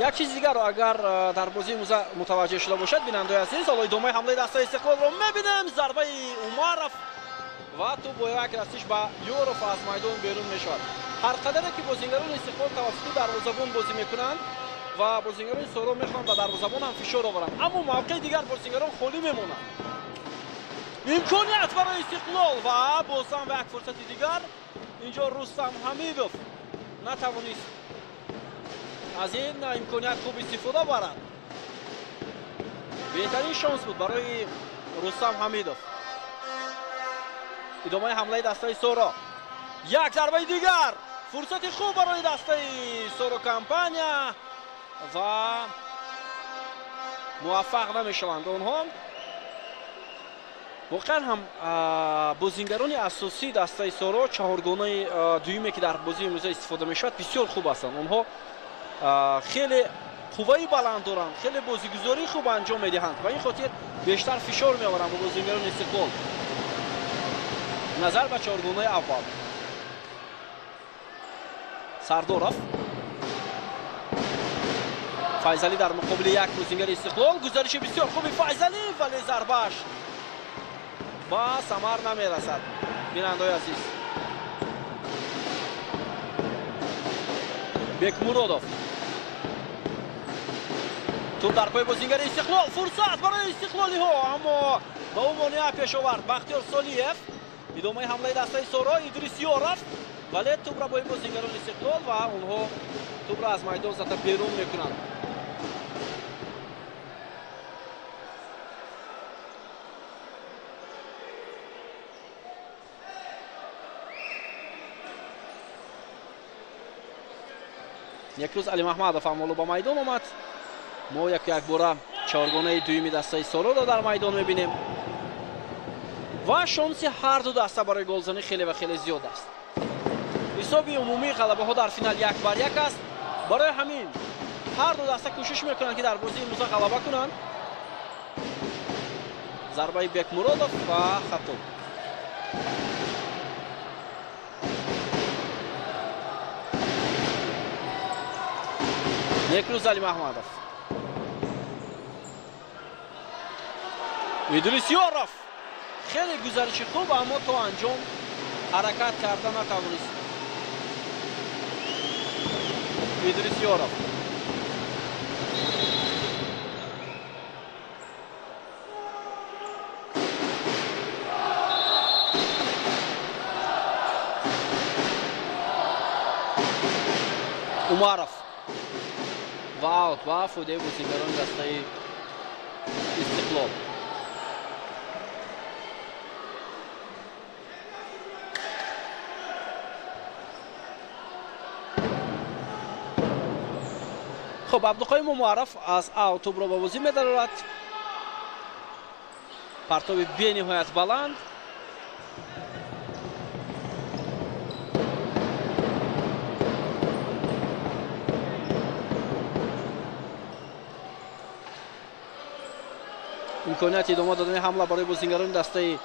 یک چیز دیگر رو اگر در بازی موزه متوجه شده باشد بیننده عزیز، حالا ادامه حمله دسته استقلال رو میبینیم. ضربه اومارов و تو با یک رسیش به یوروف از میدان بیرون میشود. هر قدری که بازیگران استقلال توسط دروازه‌بان بازی میکنند و بازیگران سورا میخوان به دروازه‌بان هم فشار آورند اما موقع دیگر بازیگران خالی میمونند. امکانیت برای استقلال و باز هم یک فرصت دیگر. اینجا رستم حمیدوف نتوانست از این امکانیت خوب استفاده برد. بهترین شانس بود برای رستم حمیدوف. ادامه حمله دسته سورا. یک ضربه دیگر. فرصت خوب برای دسته سورو کمپانیا و موفق نمیشوند. آنها واقعا هم بازیگران اساسی دسته سورا چهارگانه دویمی که در بازی امروزه استفاده میشود بسیار خوب هستند. آنها خیلی قوه بلند دارند، خیلی بازیگزاری خوب انجام میدهند و این خاطر بیشتر فشار میآورند به بازیگران استقلال. نظر به چهارگانه اول. سرداروف، فیضلی در مقابل یک بازیگر استقلال. گزارش بسیار خوبی فیضلی ولی ضربه‌اش با ثمر نمیرسد. بیننده عزیز، بکمرادوف توپ در پای بازیگر استقلال. فرصت برای استقلالی ها اما با او مانع پیش آورد بختیار سالیف. ادامه حمله دسته سورا. ادریس یوروف ولی توپ را با بازیگران استقلال و اونها توپ را از میدان زده بیرون میکنند. Некрӯз Алимаҳмадов амоло ба майдон омад. мо якбора чаҳоргонаи дуюми дастаи Сороро дар майдон мебинем ва шонси ҳарду даста барои голзанӣ хеле ва хеле зиёд аст. ҳисоби умумии ғалабаҳо дар финал 1-1 аст. барои ҳамин ҳарду даста кӯшиш мекунанд ки дар бозии имрӯза ғалаба кунанд. зарбаи Бекмуродов ва хато. Некрӯз Алимаҳмадов. Идрисёров. хеле гузариши хуб, аммо то анҷом ҳаракат карда натавонист. Идрисёров. Умаров. ва аут ва фоидаи бозингарони дастаи Истиқлол. خب عبدالقایم معرف از аут توپ را به بازی می‌دارد. پرتاب بی‌نهایت بلند. امکانیت ادامه دادن حمله برای بازیگران دسته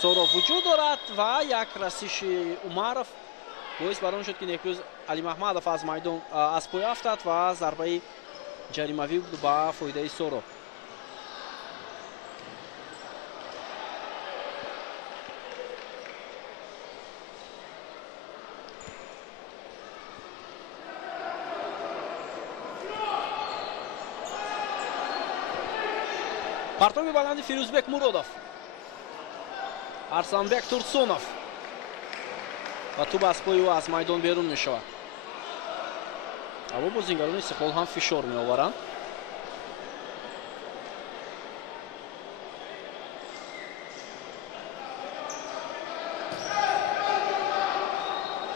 سورا وجود دارد و یک رسش عمرов باعث بران شد که نیکروز علیمحمدов از میدان از پای افتاد و ضربه جریموی بود با فایده سورا. партоби баланди Фирӯзбек Муродов, Арсланбек Турсунов ва тӯб аз пои ӯ аз майдон берун мешавад. аммо бозингарони Истиқлол ҳам фишор меоваранд.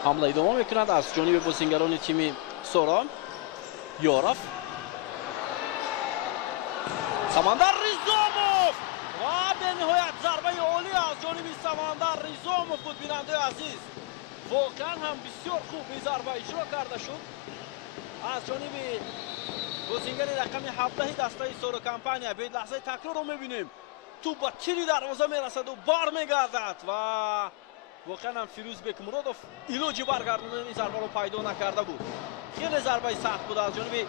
ҳамла идома мекунад аз ҷониби бозингарони тими Соро. Ёров, Самандар Ризомов ва бениҳоят зарбаи олӣ аз ҷониби Самандар Ризомов буд. бинандаи азиз, воқеан ҳам бисёр хуб ин зарба иҷро карда шуд аз ҷониби бозингари рақами 17 дастаи Соро компания. бедлаҳзаи такрорро мебинем. тӯп ба тири дарвоза мерасаду бармегардад ва воқеан ҳам Фирӯзбек Муродов илоҷи баргардондани ин зарбаро пайдо накарда буд. хеле зарбаи сахт буд аз ҷониби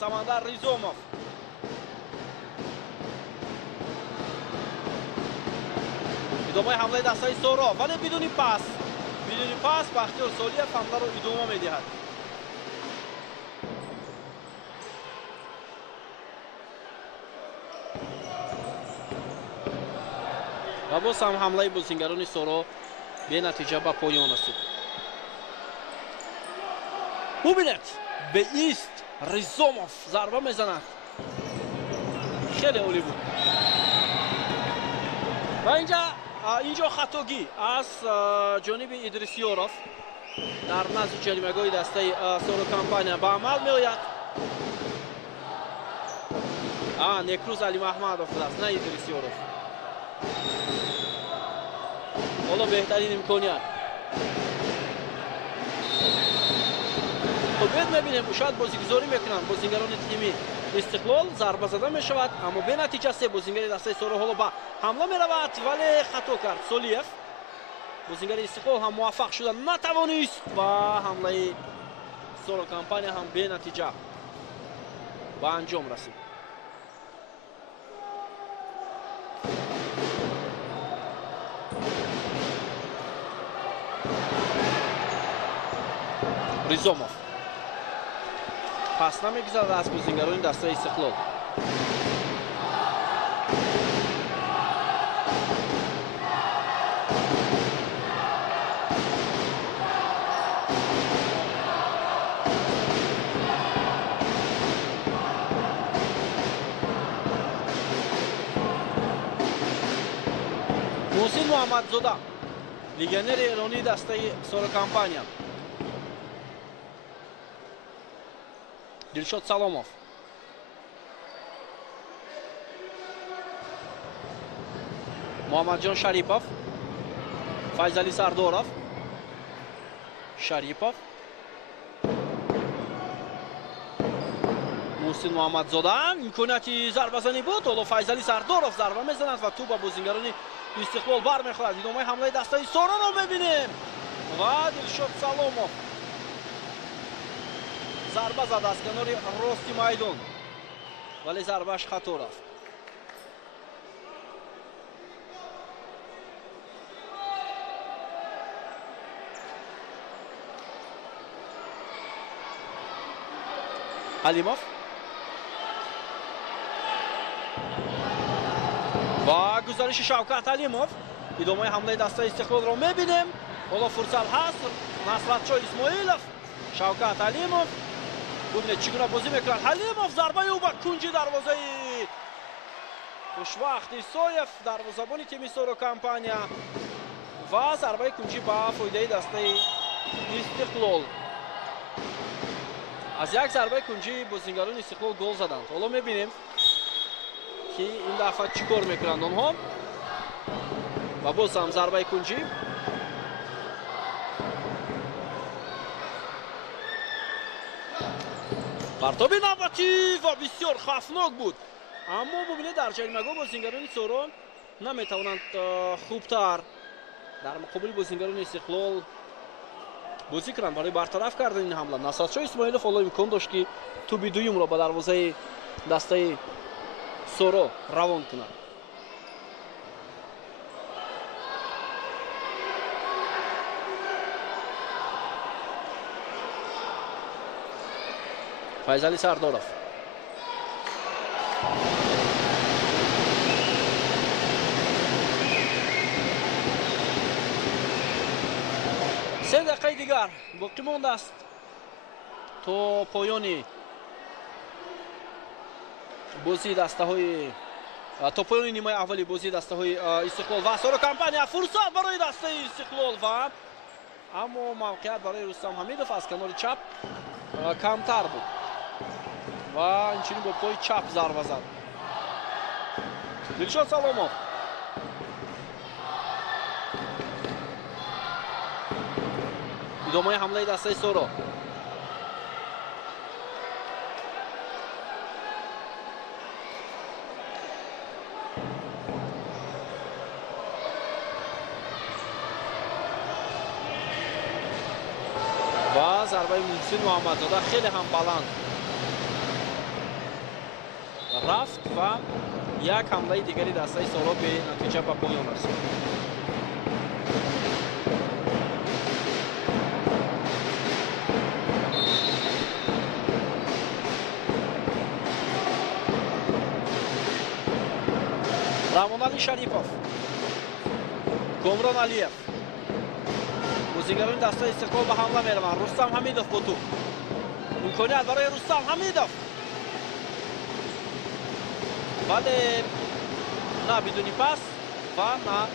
Самандар Ризомов. идомаи ҳамлаи дастаи Соро, вале бидуни пас Бахтиёр Солиев ҳамларо идома медиҳад. ва боз ҳам ҳамлаи бозингарони Соро бенатиҷа ба поён расид. бубинед, беист Ризомов зарба мезанад. хеле олӣ буд. ва инҷо хатогӣ аз ҷониби Идрисёров дар назди ҷаримагоҳи дастаи Соро компания ба амал меояд. Некрӯз Алимаҳмадов аст, на Идрисёров. ҳоло беҳтарин имконият. умед мебинем шояд бозигузорӣ мекунанд бозингарони тими Истиқлол. зарба зада мешавад, аммо бенатиҷа се бозингари дастаи Соро ҳоло ба ҳамла меравад, вале хато кард Солиев. бозингари Истиқлол ҳам муваффақ шуда натавонист ва ҳамлаи Соро компания ҳам бенатиҷа ба анҷом расид. Ризомов пас намегузарад аз бозингарони дастаи Истиқлол. муҳсин муҳаммадзода, легионери эронии дастаи Соро компания. Dilshod Salomov. Muhammadjon Sharipov. Fayzali Sardorov. Sharipov. Muhsin Muhammadzodan imkoniyati zarbazani بود. حالا فایزلی سردورov ضربه میزند و توپ با بازیگران استقلال برمیخورد. ادامه حمله دسته سورون رو میبینیم و دلشاد سالوموف ضربه زد از کنار راستی میدان ولی ضربهش خطا رفت. علیموف و گزارش شوکت علیموف. ادامه حمله دسته استقلال رو میبینیم. حالا فرصت هست. نصرتشاه اسماعیلوف، شوکت علیموف. ببینید چگونه بازی میکنند. علیموف ضربه او به کنج دروازه خوشوقت ایسایف دروازه‌بان تیم سورو کمپانیا و ضربه کنجی به فایده دسته استقلال. از یک ضربه کنجی بازیگران استقلال گل زدند. حالا میبینیم که این دفعه چیکار میکنند آنها. و باز هم ضربه کنجی. پرتاب نوبتی و بسیار خطرناک بود. اما ببینید در جریمه‌گاه بازیگران سورو نمیتوانند خوبتر در مقابل بازیگران استقلال بازی کنند برای برطرف کردن این حمله. نصرتشاه اسماعیلوف حالا امکان داشت که توپ دوم را به دروازه دسته سورو روان کند. فایزلی سردورov. سه دقیقه دیگر باقی مانده است تا پایان بازی دسته های تا پایان نیمه اولی بازی دسته های استقلال و سورو کمپانیا. فرصت برای دسته استقلال و اما موقعیت برای رستم حمیدوف از کنار چپ کمتر بود و اینچنین با پای چپ ضربه زد. دلشاد سالوموف ادامه حمله دسته سورو. و ضربه محسن محمدزاده خیلی هم بلند رفت و یک حمله دیگری دسته سورو به نتیجه به پایان رسید. رامونعلی شریفوف، کامران علیف، بازیگران دسته استقلال به حمله میروند. رستم حمیدوف با توپ. امکانیت برای رستم حمیدوف ولی نه بدون پاس و نه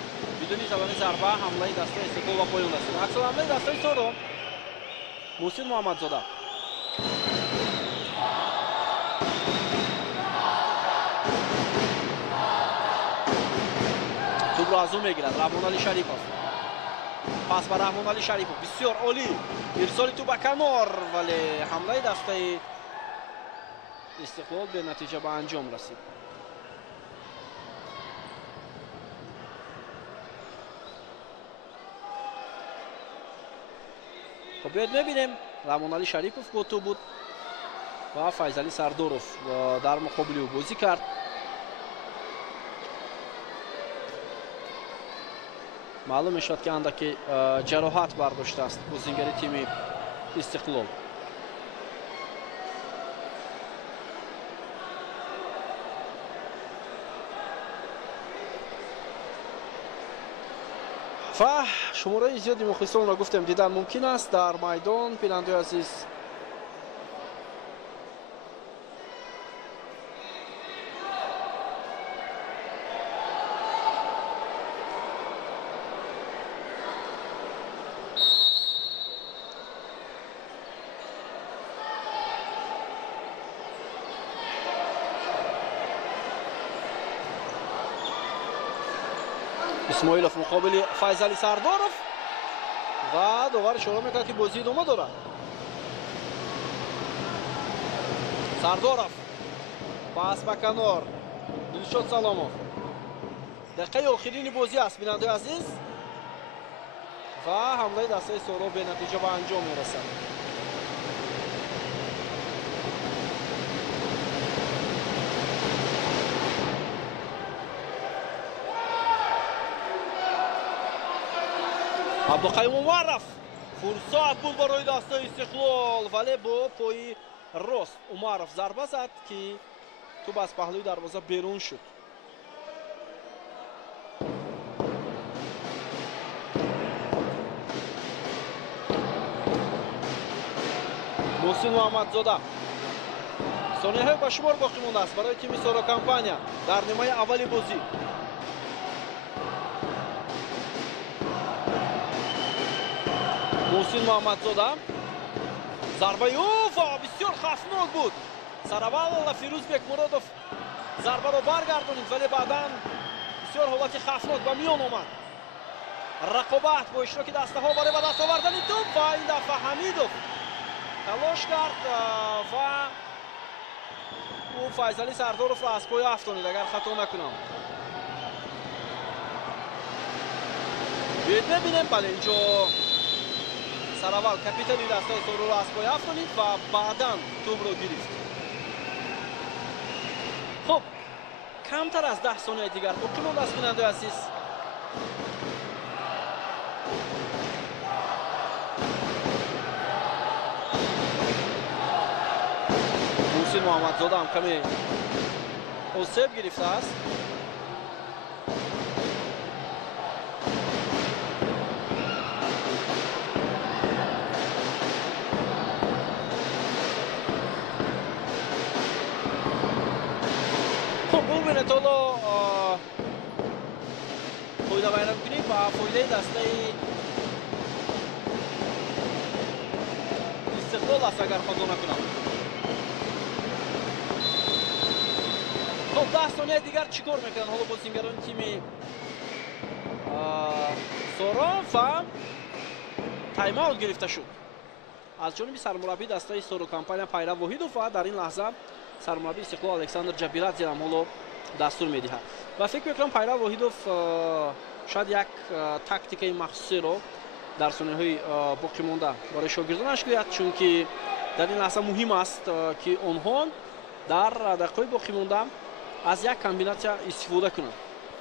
بدون زدن ضربه حمله دسته استقلال به پایان رسید. عکس حمله دسته سورو محسن محمدزاده. توپ را از او میگیرد رامونعلی شریفوف. پاس به رامونعلی شریفوف بسیار عالی ارسال توپ به کنار ولی حمله دسته استقلال به نتیجه به انجام رسید. خب بیاید میبینیم رامونعلی شریفوف با توپ بود و فایزلی سردورov در مقابل او بازی کرد. معلوم میشد که اندکی جراحت برداشته است بازیگر تیم استقلال. و شماره زیادی مخلصان را گفتم دیدن ممکن است در میدان. بیننده عزیز исмоилов муқобили файзали сардоров ва довар ишора мекард ки бозӣ идома дорад. сардоров пас ба канор, дилшод саломов. дақиқаи охирини бозӣ аст бинандаи азиз ва ҳамлаи дастаи Сороб бенатиҷа ба анҷом мерасад. абдуқайюм умаров фурсат буд барои дастаи Истиқлол, вале бо пои рост умаров зарба зад ки тӯб аз паҳлӯи дарвоза берун шуд. муҳсин муҳаммадзода. сонияҳои ба шумор боқӣ мондааст барои тими Сорокомпания дар нимаи аввали бозӣ. муҳсин муҳаммадзода зарбаи бисёр хавфнок буд. сараввал Фирӯзбек Муродов зарбаро баргардонид, вале баъдан бисёр ҳолати хавфнок ба миён омад. рақобат бо иштироки дастаҳо барои ба даст овардани тӯб ва ин дафъа Ҳамидов талош кард ва ӯ Файзали Сардоровро аз пой афтонид, агар хато накунам. биёед мебинем. бале инҷо сараввал капитани дастаи Сороро аз пой афтонид ва баъдан тӯбро гирифт. хуб, камтар аз 10 сония дигар боқӣ мондааст бинандаи азиз. муҳсин муҳаммадзода ҳам каме осеб гирифтааст. хуб, бубинед ҳоло фоида байрам кунем ба фоидаи дастаи Истиқлол аст, агар хато накунам. хуб, 10 сония дигар чӣ кор мекунанд ҳоло бозингарони тими Соров ва таймаут гирифта шуд аз ҷониби сармураббии дастаи Сорокомпания Пайрав Воҳидов ва дар ин лаҳза сармураббии Истиқлол Александр Ҷабирадзе ҳам ҳоло дастур медиҳад. ва фикр мекунам Пайрав Воҳидов шояд як тактикаи махсусеро дар сонияҳои боқимонда барои шогирдонаш гӯяд, чунки дар ин лаҳза муҳим аст ки онҳо дар дақиқаҳои боқимонда аз як комбинатсия истифода кунанд.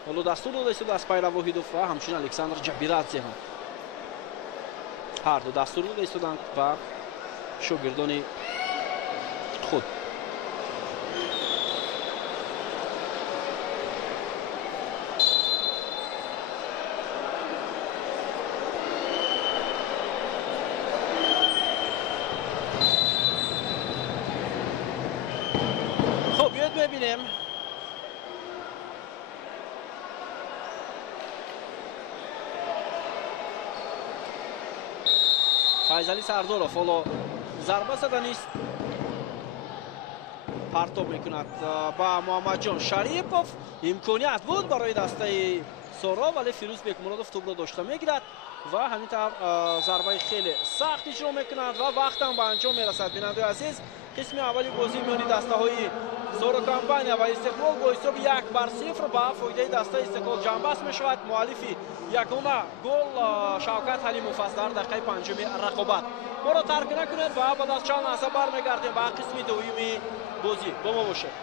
ҳоло дастур дода истода аз Пайрав Воҳидов ва ҳамчунин Александр Ҷабирадзе ҳам ҳарду дастур дода истоданд ба шогирдони худ. хуб, биёед мебинем. Файзали Сардоров ҳоло зарба заданист, партоб мекунад ба Муҳаммадҷон Шарипов. имконият буд барои дастаи Соров, вале Фирӯзбек Муродов тӯбро дошта мегирад ва ҳамин тавр зарбаи хеле сахт иҷро мекунад ва вақтам ба анҷом мерасад. бинандаи азиз, қисми аввали бозӣ миёни дастаҳои Сорокомпания ва Истиқлол бо ҳисоби 1-0 ба фоидаи дастаи Истиқлол ҷамъбаст мешавад. муаллифи ягона гол Шавкат Ҳалимов аст дар дақиқаи панҷуми рақобат. моро тарк накунед ва баъд аз чанд лаҳза бармегардем ба қисми дуюми бозӣ. бо мо бошед.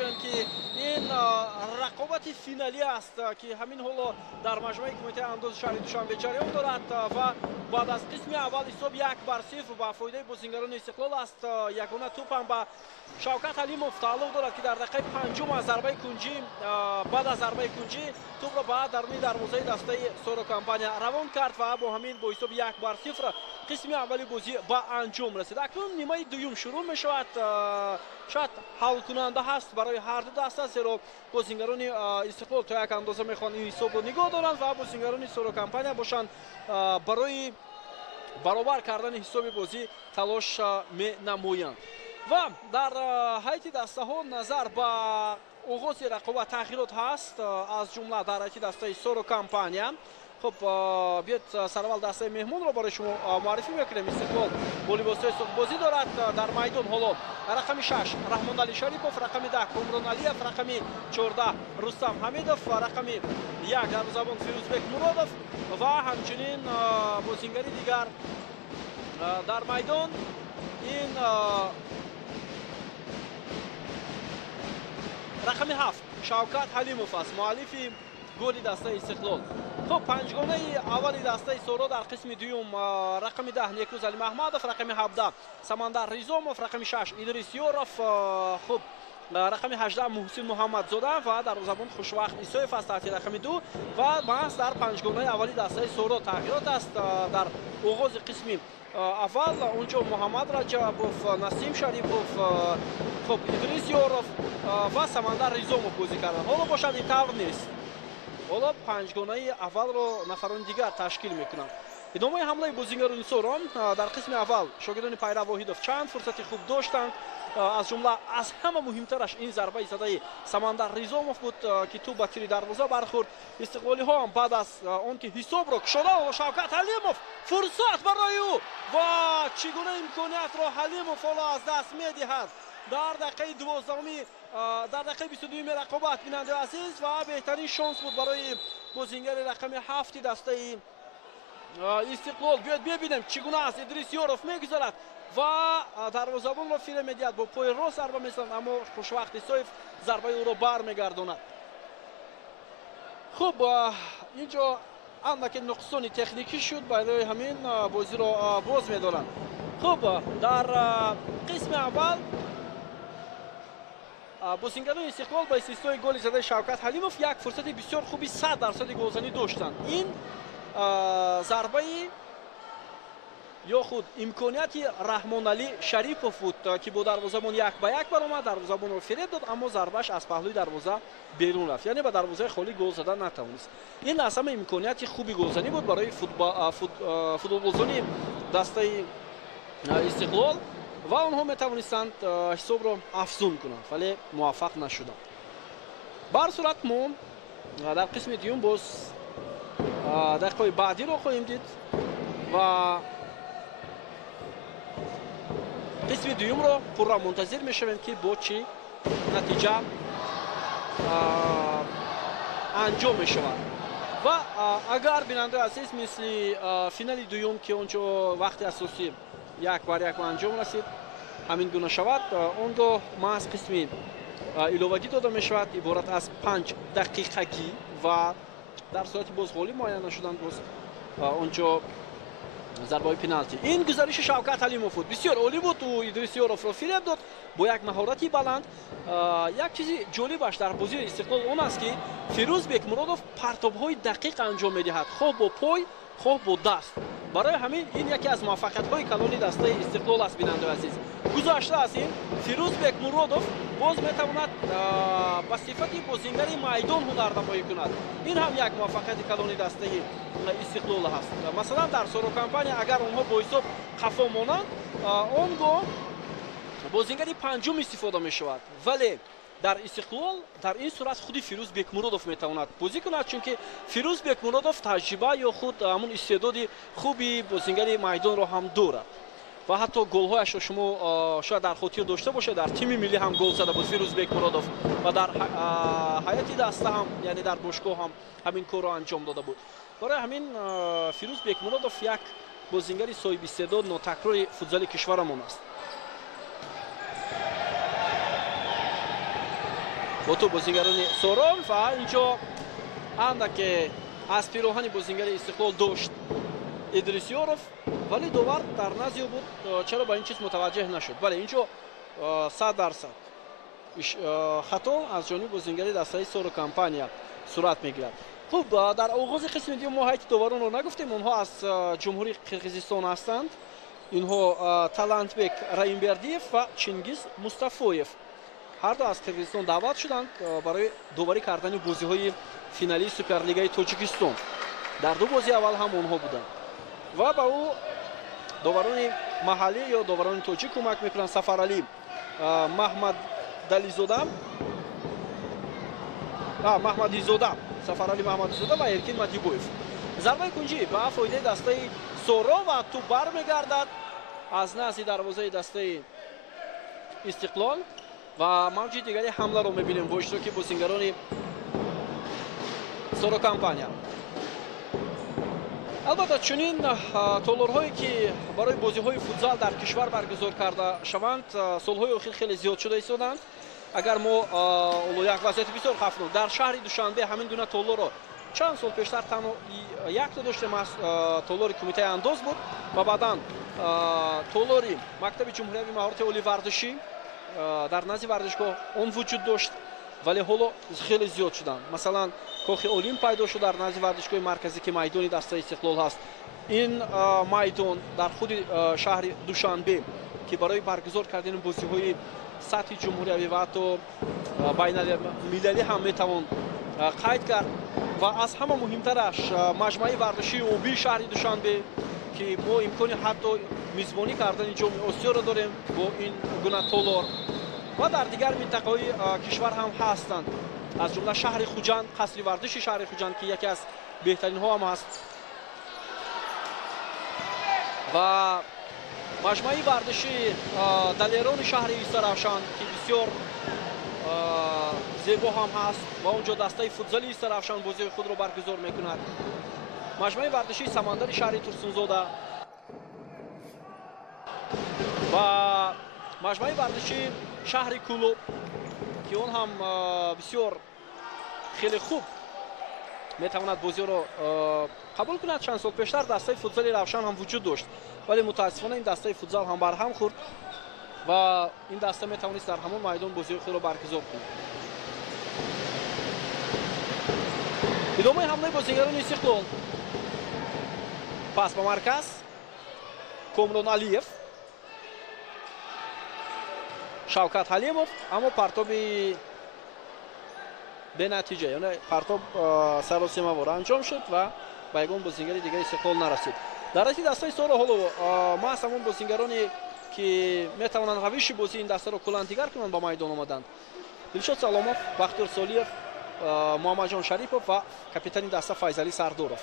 мешавем ки ин рақобати финалӣ аст ки ҳамин ҳоло дар маҷмӯи кумитаи андози шаҳри душанбе ҷараён дорад ва баъд аз қисми аввал ҳисоб 1-0 ба фоидаи бозингарони Истиқлол аст. Ягона тӯпам ба Шавкат Алимов тааллуқ дорад ки дар дақиқаи панҷум аз зарбаи кунҷӣ баъд аз зарбаи кунҷӣ тӯпро ба даруни дарвозаи дастаи Соро Компания равон кард ва бо ҳамин бо ҳисоби 1-0 қисми аввали бозӣ ба анҷом расид. Акнун нимаи дуюм шурӯъ мешавад. шояд ҳалкунанда ҳаст барои ҳарду даста, зеро бозингарони Истиқлол то як андоза мехоҳанд ин ҳисобро нигоҳ доранд ва бозингарони Соро Компания бошанд барои баробар кардани ҳисоби бозӣ талош менамоянд. ва дар ҳайати дастаҳо назар ба оғози рақобат тағйирот ҳаст, аз ҷумла дар ҳайати дастаи Соро Компания. خب بیاد سرول دسته مهمون رو برای شما معرفی میکنیم. استقلال با لباس‌های سرخ‌بازی دارد. در میدان حالا رقم 6 رحمان علی شریفوف، رقم 10 کامران علیف، رقم 14 رستم حمیدوف و رقم 1 دروازه‌بان فیروزبک مرادوف و همچنین بازیگری دیگر در میدان این رقم 7 شوکت حلیموف است، مؤلف گل دسته استقلال. خب پنجگانه اولی دسته سورو در قسم دوم رقم 10 نیکروز علی محمدوف، رقم 17 سمندر ریزوموف، رقم 6 ادریس یوروف، خب رقم 18 محسن محمد زاده و در زبان خوشوقت ایسویف است تحت رقم 2 و محض در پنجگانه اولی دسته سورو تغییرات است. در آغاز قسم اول اونجا محمد رجبوف، نسیم شریفوف، خب ادریس یوروف و سمندر ریزوموف بازی کردند. حالا باشد این طور نیست. حالا پنجگانه اول رو نفران دیگر تشکیل میکنند. ادامه حمله بازیگران سورو در قسم اول شاگردان پیرو واحدوف چند فرصت خوب داشتند، از جمله از همه مهمترش این ضربه زده سمندر ریزوموف بود که تو به تیر دروازه برخورد. استقلالی ها هم بعد از اون که حساب رو کشیده و شوکت حلیموف فرصت برای او و چگونه امکانیت را حلیموف از دست میدهد. در دقیقه 12 در دقیقه 22 رقابت بیننده عزیز و بهترین شانس بود برای بازیگر رقم 7 دسته استقلال. بیاید ببینیم چگونه است. ادریس یوروف میگذارد و دروازه‌بان را فیل میدهد، با پای راست ضربه میزند اما خوشوقت ایسویف ضربه او را برمیگرداند. خب اینجا اندک نقصان تکنیکی شد، برای همین بازی را باز میدارند. خب در قسم اول بازیگران استقلال با استثنای گل زده شوکت حلیموف یک فرصت بسیار خوبی 100% گلزنی داشتند. این ضربه یا خود امکانیت رحمان علی شریفوف بود که با دروازه‌بان 1-1 برآمد، دروازه‌بان رو فریب داد اما ضربهش از پهلوی دروازه بیرون رفت، یعنی با دروازه خالی گل زدن نتوانست. این از همه امکانیت خوبی گلزنی بود برای فوتبالبازان دسته استقلال و آنها میتوانستند حساب را افزون کنند ولی موفق نشدند. بر صورت ما در قسم دیوم باز دقیقه بعدی را خواهیم دید و قسم دیوم را پورا منتظر میشویم که با چی نتیجه انجام میشود. و اگر بیننده عزیز مثل فینال دوم که اونجا وقت اساسی 1-1 انجام رسید همین گونه شود، اونجا محض قسمی ایلوگی داده می شود عبارت از 5 دقیقگی و در صورتی باز غالی معین نشدن باز اونجا ضربه پنالتی. این گزارش شوکت حلیموف بود، بسیار عالی بود و ادریس یوروف را فریب داد با یک مهارتی بلند. یک چیزی جالبش در بازی استقلال اون است که فیروزبک مرادوف پرتاب‌های دقیق انجام می‌دهد، خواه با پای خواه با دست. برای همین این یکی از موفقیت‌های کلانی دسته استقلال است. بیننده عزیز گذشته از این فیروزبک مرادوف باز میتواند با صفت بازیگر میدان هنرنمایی کند. این هم یک موفقیت کلانی دسته استقلال است. مثلا در سورو کمپانی اگر اونها با حساب خفا مانند اونگاه بازیگری پنجم استفاده می شود، ولی در استقلال در این صورت خودی فیروزبک مرادوف میتواند بازی کند، چون که فیروزبک مرادوف تجربه یا خود همون استعداد خوبی بازیگری میدان را هم دارد و حتی گل‌هایش را شما شاید در خاطر داشته باشه، در تیم ملی هم گل زده بود فیروزبک مرادوف و در حیاتی دسته هم یعنی در باشگاه هم همین کار را انجام داده بود. برای همین فیروزبک مرادوف یک بازیگر صاحب استعداد ناتکرار فوتبال کشورمان است. бо ту бозингарони Сором ва инҷо андаке аз пироҳани бозингари Истиқлол дошт Идрисёров, вале довар дар назди буд, чаро ба ин чиз мутаваҷҷеҳ нашуд. Бале инҷо 100% хато аз ҷониби бозингари дастаи Соро Компания сурат мегирад. хуб, дар оғози қисми дюм мо ҳайти доваронро нагуфтем. онҳо аз ҷумҳурии Қирғизистон ҳастанд. инҳо Талантбек Раимбердиев ва Чингиз Мустафоев ҳар ду аз Қирғизистон даъват шуданд барои доварӣ кардани бозиҳои финалии Суперлигаи Тоҷикистон. дар ду бозии аввал ҳам онҳо буданд ва ба ӯ доварони маҳаллӣ ё доварони тоҷик кӯмак мекунанд. Сафаралӣ Маҳмадализода, Сафаралӣ Маҳмадизода ва Эркин Матибоев. зарбаи кунҷӣ ба фоидаи дастаи Соро ва туп бармегардад аз назди дарвозаи дастаи Истиқлол ва мавҷи дигари ҳамларо мебинем бо иштироки бозингарони Соро Компания. албатта чунин толорҳое ки барои бозиҳои футзал дар кишвар баргузор карда шаванд солҳои охир хеле зиёд шуда истоданд. агар мо як вазъияти бисёр хафнок дар шаҳри Душанбе ҳамин гуна толорро чанд сол пештар танҳо якта доштем, аз толори кумитаи андоз буд ва баъдан толори мактаби ҷумҳуриявии маҳорати олии варзишӣ дар назди варзишгоҳ он вуҷуд дошт, вале ҳоло хеле зиёд шуданд. масалан кохи олим пайдо шуд дар назди варзишгоҳи марказӣ ки майдони дастаи Истиқлол ҳаст. ин майдон дар худи шаҳри Душанбе ки барои баргузор кардани бозиҳои сатҳи ҷумҳуриявӣ ва ҳатто байналмилалӣ ҳам метавон қайд кард ва аз ҳама муҳимтараш маҷмӯи варзишии обии шаҳри Душанбе ки мо имкони ҳатто мизбонӣ кардани ҷоми Осиёро дорем бо ин гуна толор ва дар дигар минтақаҳои кишвар ҳам ҳастанд, аз ҷумла шаҳри Хуҷанд, қасри варзиши шаҳри Хуҷанд ки яке аз беҳтаринҳо ҳам ҳаст ва маҷмӯи варзиши далерони шаҳри Истаравшан ки бисёр зебо ҳам ҳаст ва онҷо дастаи футзали Истаравшан бозиҳои худро баргузор мекунад. маҷмӯи варзиши Самандари шаҳри Турсунзода ва маҷмӯи варзиши шаҳри Кулу ки он ҳам бисёр хеле хуб метавонад бозиҳоро қабул кунад. чанд сол пештар дастаи футзали Равшан ҳам вуҷуд дошт, вале мутаассифона ин дастаи футзал ҳам барҳам хӯрд ва ин даста метавонист дар ҳамон майдон бозиҳои худро баргузор кунад. идомаи ҳамлаи бозигарони Истиқлол. пас ба марказ Комрон Алиев, Шавкат Ҳалимов, аммо партоби бенатиҷа, яъне партоб саросимавор анҷом шуд ва ба ягон бозингари дигари Истиқлол нарасид. дар асli дастаи Соро ҳоло маҳз ҳамон бозингароне ки метавонанд равиши бозии ин дастаро кулан дигар кунанд ба майдон омаданд. Дилшод Саломов, Бахтиёр Солиев, Муҳаммадҷон Шарипов ва капитани даста Файзалӣ Сардоров.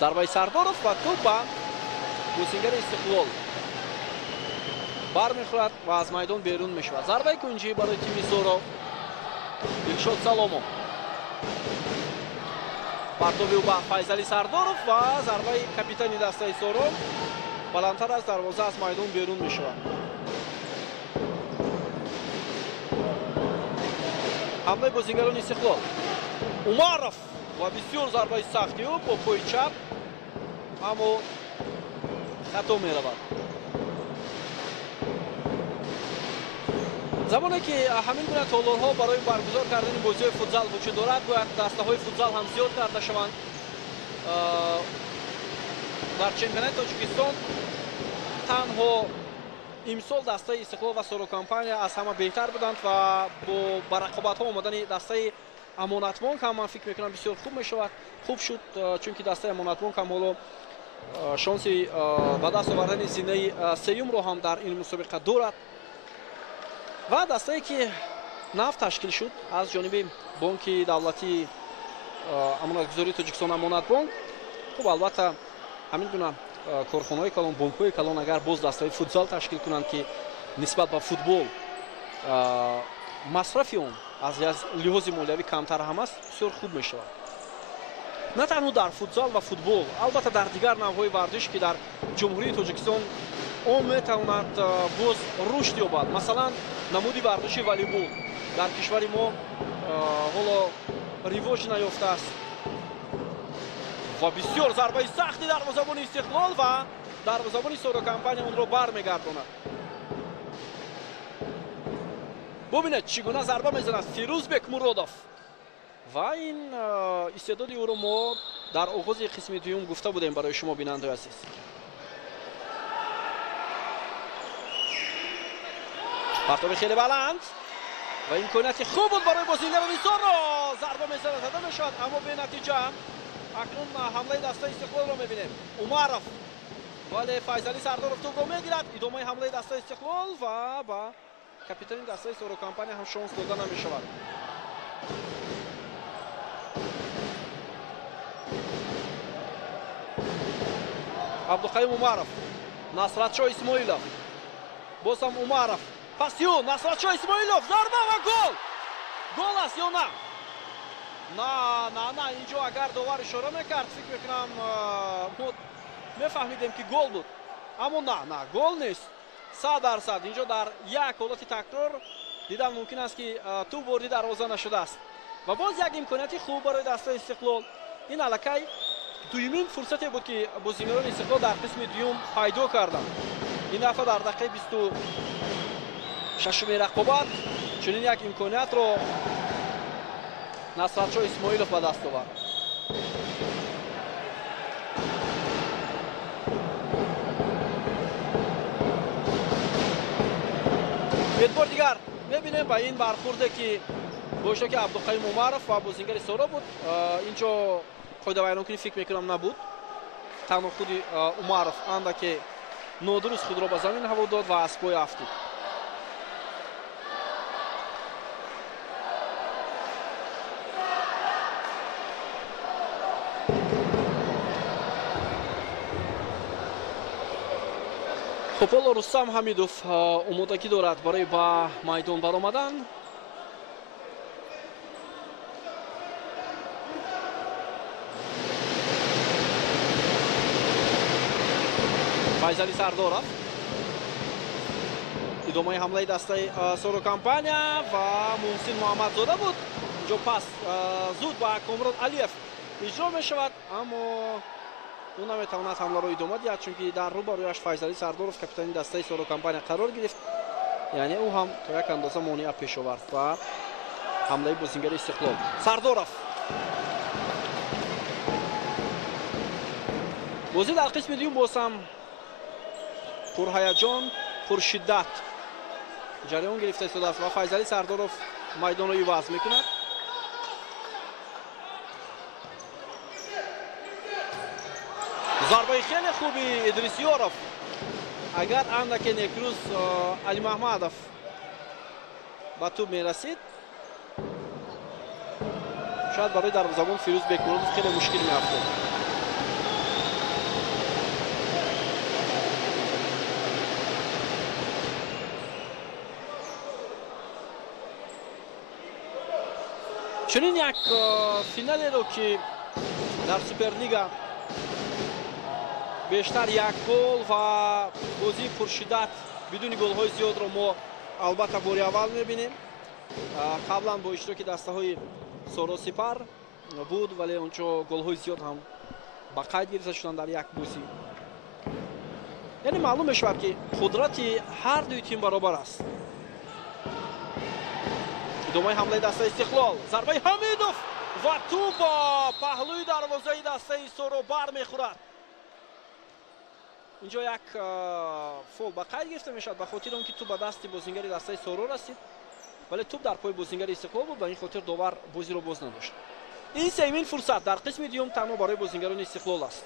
зарбаи Сардоров ва туп ба бозингари Истиқлол бармехӯрад ва аз майдон берун мешавад. зарбаи кунҷӣ барои тими Соро. Дилшод Саломов, партоби ӯ ба Файзалӣ Сардоров ва зарбаи капитани дастаи Соро баландтар аз дарвоза аз майдон берун мешавад. ҳамлаи бозингарони Истиқлол. Умаров ва бисёр зарбаи сахти ӯ бо пои чап, аммо хато меравад. замоне ки ҳамин гуна толорҳо барои баргузор кардани бозиҳои футзал вуҷуд дорад, гояк дастаҳои футзал ҳам зиёд карда шаванд. дар чемпионати Тоҷикистон танҳо имсол дастаи Истиқлол ва Соро Компания аз ҳама беҳтар буданд ва ба рақобатҳо омадани дастаи Амонатбонк ҳам ман фикр мекунам бисёр хуб мешавад. хуб шуд, чунки дастаи Амонатбонк ҳам ҳоло шонси ба даст овардани зинаи сеюмро ҳам дар ин мусобиқа дорад ва дастае ки нав ташкил шуд аз ҷониби бонки давлатии амонатгузории Тоҷикистон Амонатбонк. хуб, албатта ҳамин гуна корхонаҳои калон, бонкҳои калон агар боз дастаи футзал ташкил кунанд ки нисбат ба футбол масрафи он аз лиҳози молиявӣ камтар ҳам аст, бисёр хуб мешавад. на танҳо дар футзал ва футбол, албатта дар дигар навъҳои варзиш ки дар ҷумҳурии Тоҷикистон он метавонад боз рушд ёбад. Масалан намуди варзиши волейбол дар кишвари мо ҳоло ривоҷ наёфтааст ва бисёр зарбаи сахти дарвозабони Истиқлол ва дарвозабони Сорокомпания онро бармегардонад. бубинед чӣ гуна зарба мезанад Фирӯзбек Муродов ва ин истеъдоди ӯро мо дар оғози қисми дуюм гуфта будем барои шумо бинандаи азиз. партоби хеле баланд ва имконияти хуб буд барои бозингари Нисорро. зарба мезанад, зада мешавад, аммо бенатиҷа. акнун ҳамлаи дастаи Истиқлолро мебинем. Умаров вале Файзали Сардоров тӯбро мегирад. идомаи ҳамлаи дастаи Истиқлол ва ба капитани дастаи Сорокомпания ҳам шонс дода намешавад. Абдуқаим Умаров, Насратшоҳ Исмоилов, боз ҳам Умаров, пасю Насратшоҳ Исмоилов, зарба ва гол. Гол аст ё на? На, инҷо агар довар ишора мекард, фикр мекунам мо мефаҳмидем ки гол буд. Аммо на, гол нест. 100%. инҷо дар як ҳолати такрор дидан мумкин аст ки тӯб ворди дарвоза нашудааст. ва боз як имконияти хуб барои дастаи Истиқлол. ин аллакай дуюмин фурсате буд ки бозингарони Истиқлол дар қисми дуюм пайдо карданд. ин дафъа дар дақиқаи 26-уми рақобат чунин як имкониятро Насратшоҳ Исмоилов ба даст овард. эътибор дигар мебинем ба ин бархӯрде ки бошо ки Абдуқаим Умаров ва бозингари Соро буд. инҷо қоидавайронкунӣ фикр мекунам набуд. танҳо худи Умаров андаке нодуруст худро ба замин ҳаво дод ва аз пой афтид. خب حالا رستم حمیدوف آمادگی دارد برای با میدان برآمدن. فیضلی سردارов ادامه حمله دسته سورокомпания و محسن محمدزاده بود. جو پاس زود با کامران علیف اجرا می شود اما او نمیتواند حمله رو ادامه دهد چون در روبرویش فیضلی سردارов کاپیتانی دسته سورокомпания قرار گرفت. یعنی او هم تا یک اندازه مانع پیش آورد و حمله بازیگر استقلال. سردارов بازی در قسم دوم بازم پرهیجان پرشدت جریان گرفته شده است و فیضلی سردارов میدان رو عوض میکند. ضربه خیلی خوبی ادریسیارov. اگر اندکی نیکروز علی محمدов با توپ میرسید شاید برای دروازه‌بان فیروزبک مرودov خیلی مشکل میافتاد. چنین یک فینالی رو که در سوپرلیگا بیشتر یک گل و بازی پرشدت بدون گل‌های زیاد رو ما البته باری اول می‌بینیم. قبلا با اشتراک دسته‌های سورو سپر بود ولی اونجا گل‌های زیاد هم با قید گرفته شدن در یک بازی. یعنی معلوم می‌شود که قدرت هر دوی تیم برابر است. ادامه حمله دسته استقلال. ضربه حمیدوف و توپ با پهلوی دروازه دسته سورو بر می‌خورد. اینجا یک فول با قید گرفته میشد به خاطر اون که توپ به دست بازیگر دسته سورو رسید ولی توپ در پای بازیگر استقلال بود و این خاطر داور بازی رو باز نداشت. این سومین فرصت در قسم دوم تنها برای بازیگران استقلال است.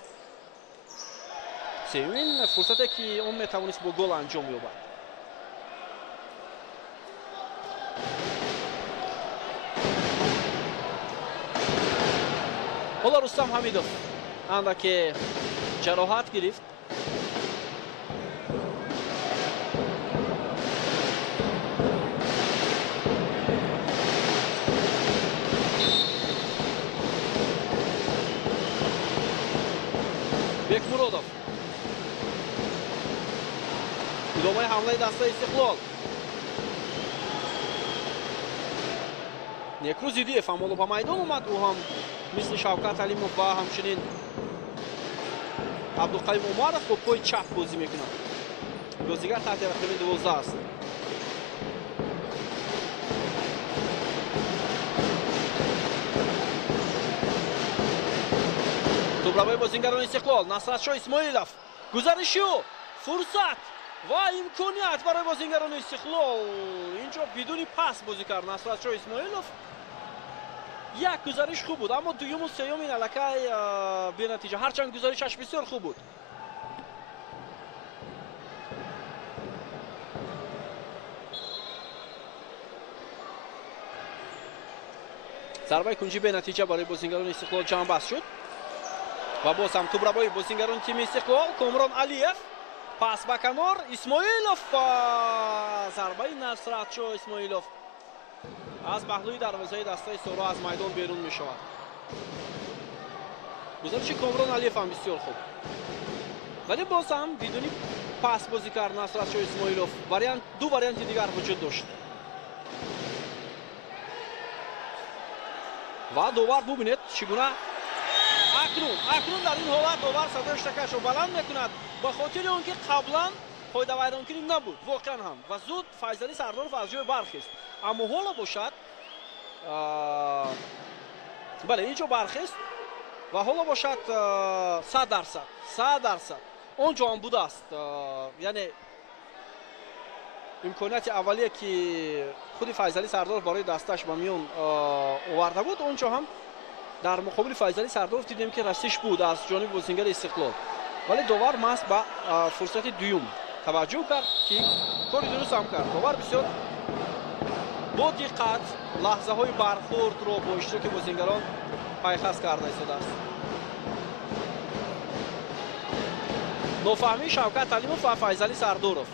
سومین فرصتی که اون میتوانست با گل انجام یابد. حالا رستم حمیدوف اندکی جراحت گرفت. Bekmurodov идомаи ҳамлаи дастаи Истиқлол. Некру Зидиев ҳам ба майдон омад. ӯ ҳам мисли Шавкат Алимов ва ҳамчунин Абдулқаим Умаров бо пои чап бозӣ мекунад. бозигар таҳти рақами 12 аст. тӯбравои бозингарони Истиқлол. Насратшоҳ Исмоилов. гузариши фурсат ва имконият барои бозингарони Истиқлол. инҷо бидуни пас бозӣ кард Насратшоҳ Исмоилов. як гузариш хуб буд, аммо дуюму сеюмин аллакай бенатиҷа, ҳарчанд гузаришаш бисёр хуб буд. зарбаи кунҷи бенатиҷа барои бозингарони Истиқлол ҷамъбаст шуд. ва боз ҳам тӯбравои бозингарони тими Истиқлол. Комрон Алиев пас ба канор. Исмоилов зарбаи Насратшоҳ Исмоилов аз паҳлӯи дарвозаи дастаи Соро аз майдон берун мешавад. гузариши Комрон Алиев ҳам бисёр хуб, вале боз ҳам бидуни пас бозӣ кард Насратшоҳ Исмоилов. ду варианти дигар вуҷуд дошт. ва довар бубинед чӣ гуна акнун дар ин ҳолат довар садои штакашро баланд мекунад, ба хотири он ки қаблан қоидавайронкунӣ набуд воқеан ҳам ва зуд Файзали Сардоров аз ҷой бархест. аммо ҳоло бошад бале инҷо бархест ва ҳоло бошад 100%. он ҷо ҳам будааст, яъне имконияти аввалие ки худи Файзали Сардоров барои дасташ ба миён оварда буд, он ҷо ҳам дар муқобили Файзали Сардоров дидем ки расиш буд аз ҷониби бозингари Истиқлол, вале довар маҳз ба фурсати дуюм таваҷҷӯҳ кард ки кори дуруст ҳам кард. довар бисёр бо диққат лаҳзаҳои бархӯрдро бо иштироки бозингарон пайхас карда истодааст. нофаҳмии Шавкат Алимов ва Файзали Сардоров.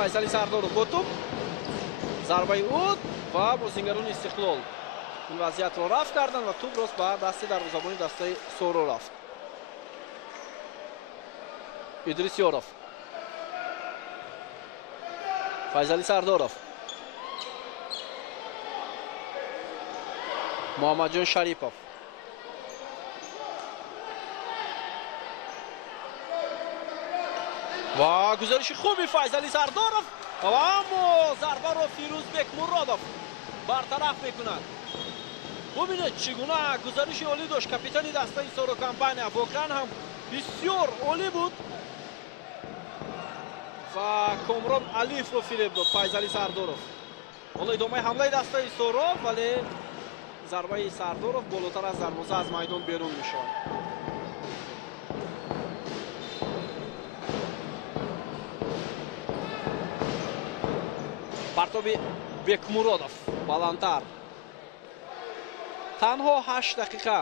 Файзали Сардоров бо тӯб, зарбаи уд ва бозингарони Истиқлол ин вазъиятро рафт карданд ва тӯб рост ба дасти дарвозабони дастаи Соро рафт. Идрис Ёров, Файзали Сардоров, Муҳаммадҷон Шарипов, ва гузариши хуби Файзали Сардоров, аммо зарбаро Фирӯзбек Муродов бартараф мекунад. бубинед чӣ гуна гузариши олӣ дошт капитани дастаи Соро компания, воқеан ҳам бисёр олӣ буд ва Комрон Алиевро фиреб дод Файзали Сардоров. ҳоло идомаи ҳамлаи дастаи Соро, вале зарбаи Сардоров болотар аз дарвоза аз майдон берун мешавад. партоби Бекмуродов баландтар. танҳо 8 дақиқа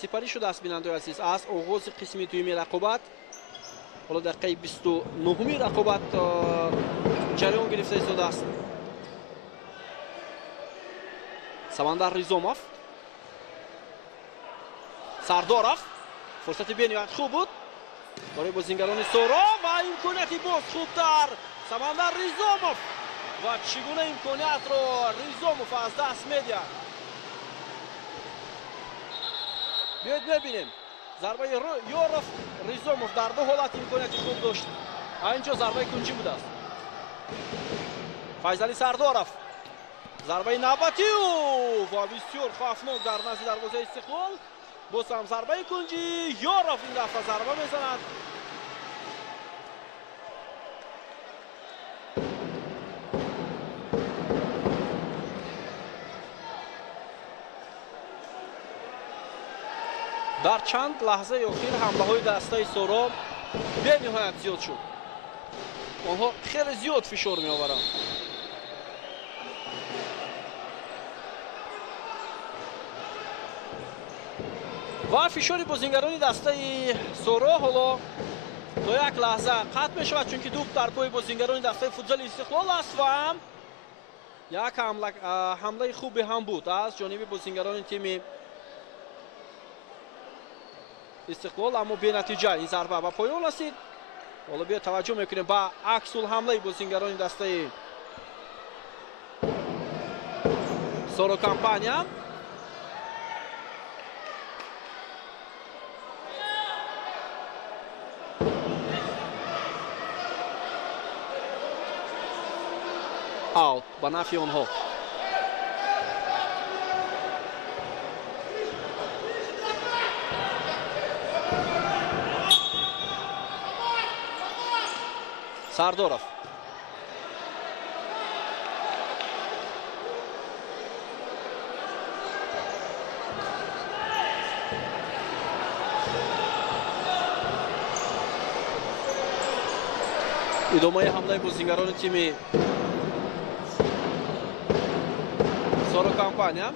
сипарӣ шудааст бинандаои азиз аз оғози қисми дуюми рақобат. ҳоло дақиқаи 29-уми рақобат ҷараён гирифта истодааст. Самандар Ризомов, Сардоров, фурсати бениҳоят хуб буд барои бозингарони Соро ва имконияти боз хубтар Самандар Ризомов. ва чӣ гуна имкониятро Ризомов аз даст медиҳад. биёед мебинем зарбаи Ёров Ризомов дар ду ҳолат имконияти хуб дошт. инҷо зарбаи кунҷӣ будааст. Файзали Сардоров, зарбаи навбатию ва бисёр хавфнок дар назди дарвозаи Истиқлол. боз ҳам зарбаи кунҷӣ. Ёров ин дафъа зарба мезанад. дар чанд лаҳзаи охир ҳамлаҳои дастаи Соро бениҳоят зиёд шуд. онҳо хеле зиёд фишор меоваранд. ва фишори бозингарони дастаи Соро ҳоло то як лаҳза қатъ мешавад, чунки дух дар пои бозингарони дастаи футзали Истиқлол аст ва як ҳамлаи хубе ҳам буд аз ҷониби бозингарони тими Истиқлол, аммо бенатиҷа ин зарба ба поён расид. ҳоло биё таваҷҷӯҳ мекунем ба аксулҳамлаи бозингарони дастаи Соро Компания. аут ба нафи онҳо. Сардоров. идомаи ҳамлаи бозингарони тими Соро Компания.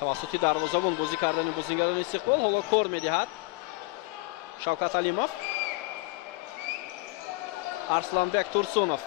тавассути дарвозабон бозӣ кардани бозингарони Истиқлол ҳоло кор медиҳад Шавкат Алимов. Арсланбек Турсунов.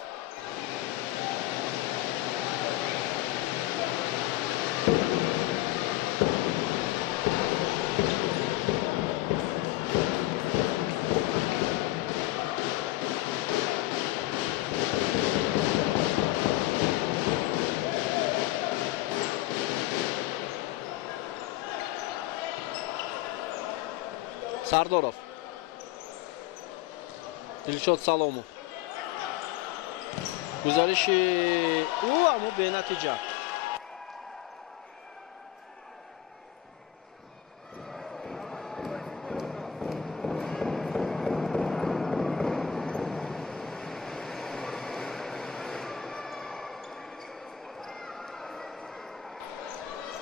Сардоров. Дилшод Саломов. гузариши ӯ аммо бенатиҷа.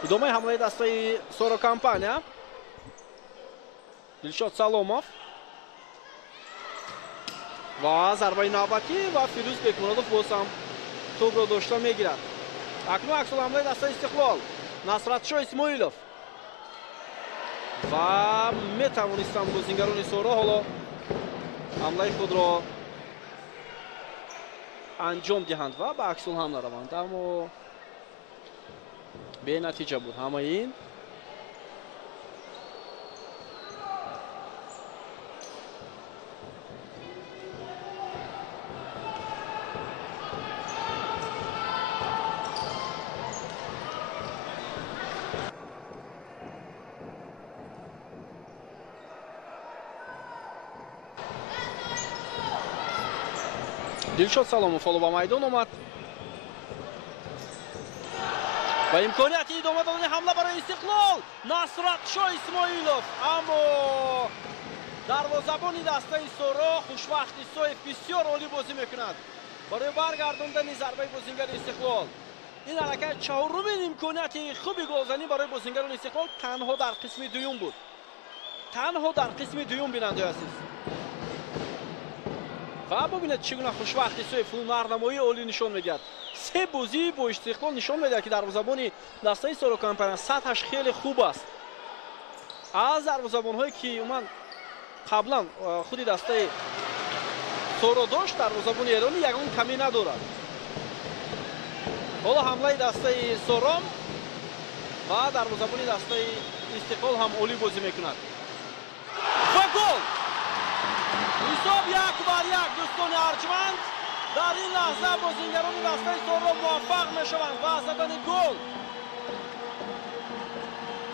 идомаи ҳамлаи дастаи Соро Компания. Дилшод Саломов ва зарбаи навбатӣ ва Фирӯз Бекмуrodov боз ҳам тӯбро дошта мегирад. акнун аксул ҳамлаи дастаи Истиқлол. Насратшоҳ Исмоилов ва метавонистанд бозингарони Соро ҳоло ҳамлаи худро анҷом диҳанд ва ба аксул ҳамла раванд, аммо бенатиҷа буд ҳамаи ин. Дилшод Саломов ҳоло ба майдон омад ва имконияти идома додани ҳамла барои Истиқлол. Насратшоҳ Исмоилов, аммо дарвозабони дастаи Соро Хушвақт Исоев бисёр олӣ бозӣ мекунад барои баргардондани зарбаи бозингари Истиқлол. ин ҳаракат чаҳорумин имконияти хуби голзанӣ барои бозингарони Истиқлол танҳо дар қисми дуюм буд. танҳо дар қисми дуюм бинандаи азиз. ва бубинед чӣ гуна Хушвақт Исоев ҳунарнамоии олӣ нишон медиҳад. се бозӣ бо Истиқлол нишон медиҳад ки дарвозабони дастаи Соро Компания сатҳаш хеле хуб аст. аз дарвозабонҳое ки уман қаблан худи дастаи Соро дошт, дарвозабони эронӣ ягон камӣ надорад. ҳоло ҳамлаи дастаи Сором ва дарвозабони дастаи Истиқлол ҳам олӣ бозӣ мекунад. ва гол! ҳисоб 1-1 дӯстони арҷманд. дар ин лаҳза бозингарони дастаи Соро муваффақ мешаванд ва задани гол.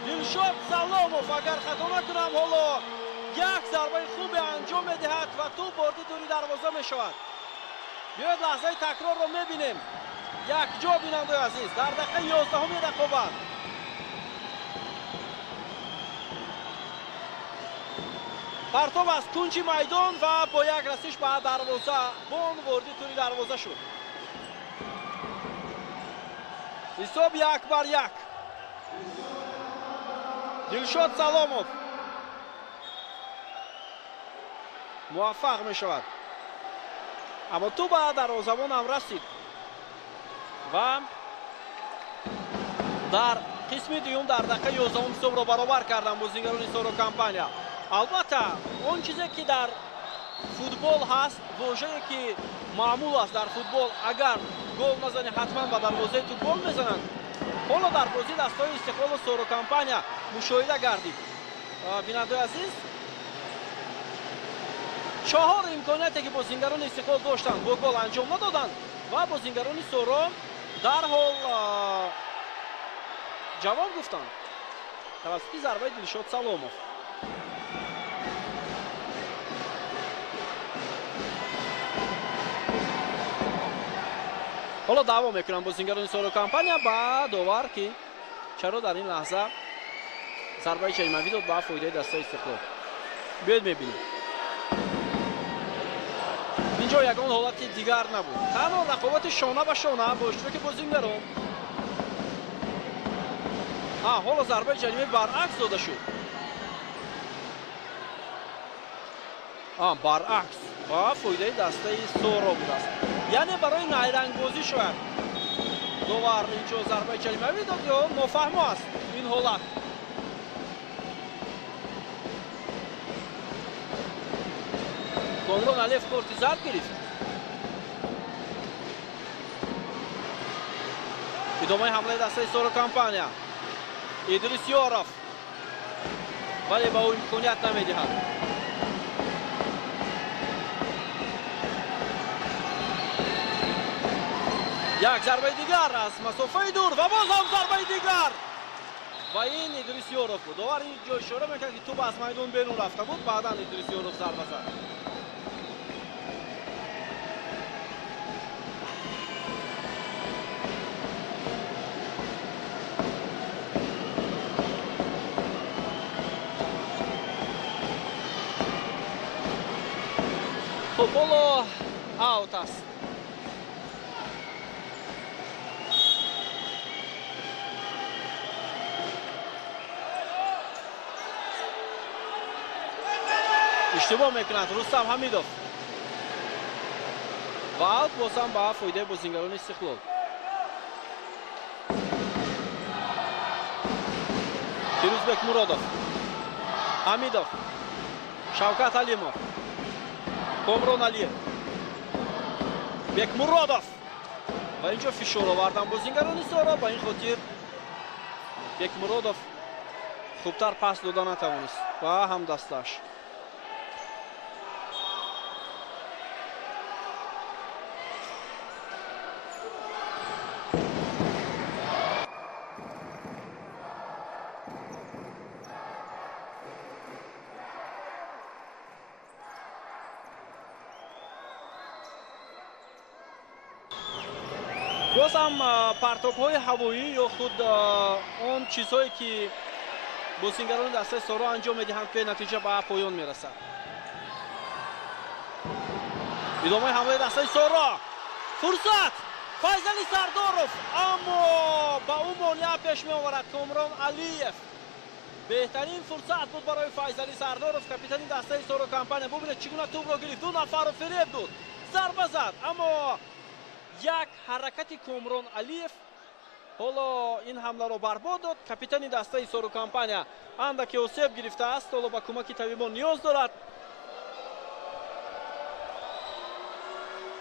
Дилшод Саломов, агар хато накунам, ҳоло як зарбаи хубе анҷом медиҳад ва ту борди дури дарвоза мешавад. биёед лаҳзаи такрорро мебинем. якҷо бинандаи азиз дар дақиқаи 11 рақобат. партов аз кунҷи майдон ва бо як расиш ба дарвоза бон ворди тури дарвоза шуд. ҳисоб 1-1. Дилшод Саломов موفق می شود، اما تو به دروازه‌بان هم رسید و در قسم دوم در دقیقه 11 حساب را برابر کردن بازیگران سورو کمپانیا. البته اون چیزی که در فوتبال هست، واژه‌ای که معمول است در فوتبال، اگر گل نزنی حتما به دروازه تو گل میزنند. حالا در بازی دستای استقلال و سورو کمپانیا مشاهده کردید بیننده عزیز، 4 امکانیتی که بازیگران استقلال داشتند با گل انجام ندادند و بازیگران سورو در حال جواب گفتند توسط ضربه دلشاد سلامов. حالا دعوا میکنن بازیگران سورو کمپانیا با داور که چرا در این لحظه ضربه جریمه‌ای داد با فایده دستای استقلال. بیاید میبینیم اینجا یگان حالت دیگر نبود، تنها رقابت شانه به شانه با اشتراک بازیگران. حالا ضربه جریمه برعکس داده شد، برعکس با فایده دسته سورو بود است، یعنی برای نیرنگ بازی شد داور اینجا ضربه جریمه‌ای داد یا نافهم است این حالت. کامران علیف کارت زرد گرفت. ادامه حمله دسته سورو کمپانیا، ادریس یاروف ولی با او امکانیت نمیدهد. یک ضربه دیگر از مسافه دور و باز هم ضربه دیگر و این ادریس یاروف بود. داور اینجا اشاره میکرد که توپ از میدان بیرون رفته بود، بعدا ادریس یاروف ضربه زد. توپولو اوت است. اشتباه میکنند رستم حمیدوف و اوت بازم با فایده بازیگران استقلال. فیروزبek مرادov، حمیدوف، شوکت علیمov، کامران علیف، بک مرادov و اینجا فشار آوردن بازیگران سورو. با این خاطر بک مرادov خوبتر پاس دادن نتوانست و هم دستش. باز هم پرتاب‌های هوایی یا خود اون چیزهایی که بازیگران دسته سورو انجام میدهند به نتیجه به پایان میرسد. ادامه حمله دسته سورو، فرصت فیضلی سرداروف، اما با او مانع پیش می آورد کامران علیف. بهترین فرصت بود برای فیضلی سرداروف کاپیتان دسته سورو کمپانیا. ببینید چگونه توپ را گرفت، دو نفر رو فریب داد، ضربه زد، اما یک حرکت کامران علیف حالا این حمله را برباد داد. کاپیتان دسته سورو کمپانیا اندکی آسیب گرفته است، حالا با کمک طبیبان نیاز دارد.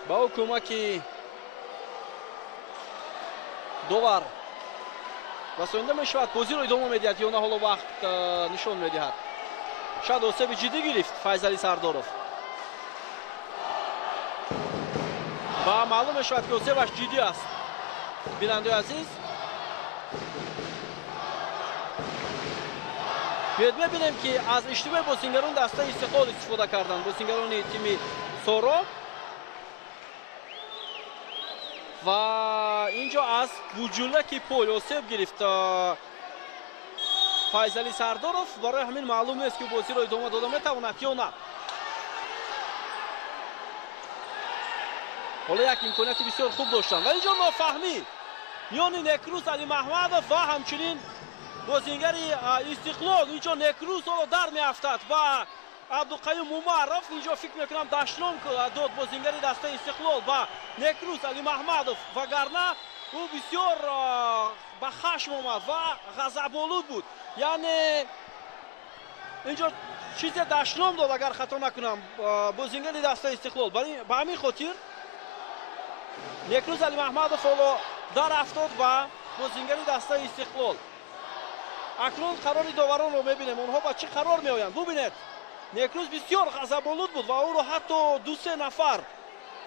با او کمک داور رسانده می شود بازی را ادامه میدهد یا نه حالا وقت نشان میدهد. شاید آسیب جدی گرفت فیضلی سرداروف و معلوم می شود که آسیبش جدی است. بیننده عزیز بیاید ببینیم که از اشتباه بازیگران دسته استقلال استفاده کردن بازیگران تیم سورو و اینجا از بوجولک پول آسیب گرفت فیضلی سرداروف. برای همین معلوم نیست که بازی را ادامه داده میتواند یا نه. حالا یک امکانیت بسیار خوب داشتن و اینجا نافهمی میان نکروس علی محمدوف و همچنین بازیگر استقلال. اینجا نکروس رو در میافتد و абдуқаюм умаров. Инҷо фикр мекунам даштном дод бозингари дастаи Истиқлол ба Некрус Али Маҳмадов, вагарна ӯ бисёр ба хашм омад ва ғазаболуд буд. яъне инҷо чизе даштном дод, агар хато накунам, бозингари дастаи Истиқлол. ба ҳамин хотир Некрус Али Маҳмадов ҳоло дарафтод ба бозингари дастаи Истиқлол. акнун қарори доваронро мебинем, онҳо ба чӣ қарор меоянд. бубинед, Некрус бисёр ғазаболуд буд ва ӯро ҳатто 2-3 нафар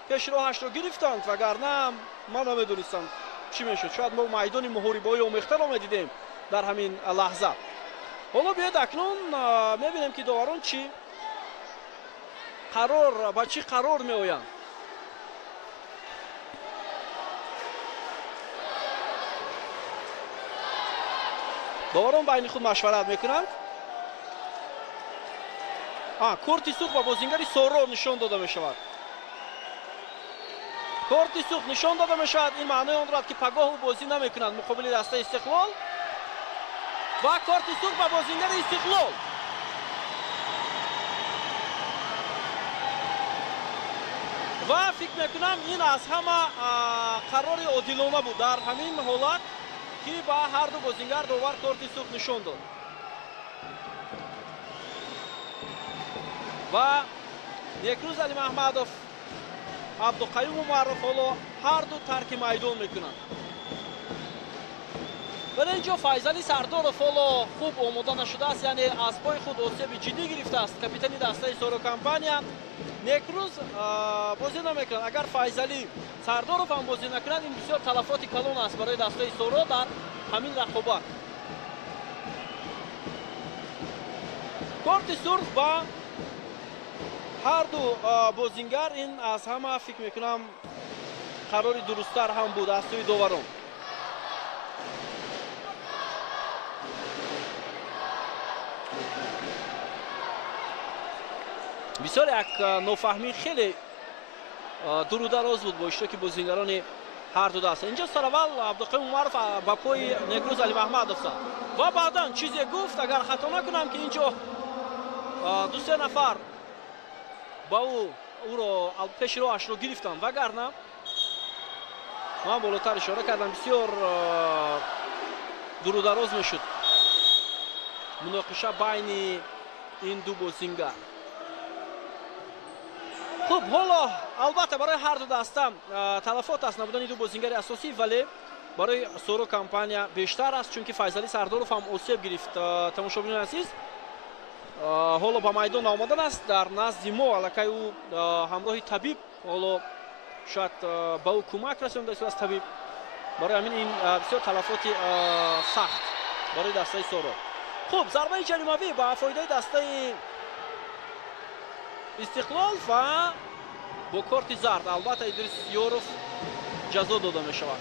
пешроҳашро гирифтанд, вагарна ман намедонистам чӣ мешуд. шояд мо майдони муҳорибаҳои омехтаро медидем дар ҳамин лаҳза. ҳоло биёед акнун мебинем ки доварон чӣ қарор, ба чӣ қарор меоянд. доварон байни худ машварат мекунанд. корти сух ба бозингари Соро нишон дода мешавад. корти сух нишон дода мешавад. ин маънои он дорад ки пагоҳ ӯ бозӣ намекунад муқобили дастаи Истиқлол. ва корти сух ба бозингари Истиқлол. ва фикр мекунам ин аз ҳама қарори одилона буд дар ҳамин ҳолат ки ба ҳар ду бозингар довар корти сух нишон дод. ва Некрус Али Маҳмадов, абдуқаюм умаров ҳоло ҳар ду тарки майдон мекунанд. вале инҷо Файзали Сардоров ҳоло хуб омода нашудааст, яъне аз пои худ осеби ҷиддӣ гирифтааст. капитани дастаи Соро компания. Некрус бозӣ намекунад. агар Файзали Сардоров ҳам бозӣ накунад, ин бисёр талафоти калон аст барои дастаи Соро дар ҳамин рақобат. корти сурх ба ҳар ду бозингар, ин аз ҳама фикр мекунам қарори дурусттар ҳам буд аз сӯи доварон. бисёр як нофаҳмӣ хеле дурудароз буд бо иштироки бозингарони ҳар ду даста. инҷо сараввал абдуқаюм умаров ба пои Некрус Али Маҳмадов зад ва баъдан чизе гуфт, агар хато накунам, ки инҷо 2-3 нафар ба ӯро пеши роҳашро гирифтанд. вагарна ман болотар ишора кардам, бисёр дурудароз мешуд муноқиша байни ин ду бозингар. хуб, ҳоло албатта барои ҳар ду даста талафот аст набудани ду бозингари асосӣ, вале барои Соро компания бештар аст, чунки Файзали Сардоров ҳам осеб гирифт. тамошобинони азиз, ҳоло ба майдон омадан аст. дар назди мо аллакай ӯ ҳамроҳи табиб, ҳоло шояд ба ӯ кӯмак расонида истодааст табиб. барои ҳамин ин бисёр талафоти сахт барои дастаи Соро. хуб, зарбаи ҷаримавӣ ба фоидаи дастаи Истиқлол ва бо корти зард албатта Идрис Ёров ҷазо дода мешавад.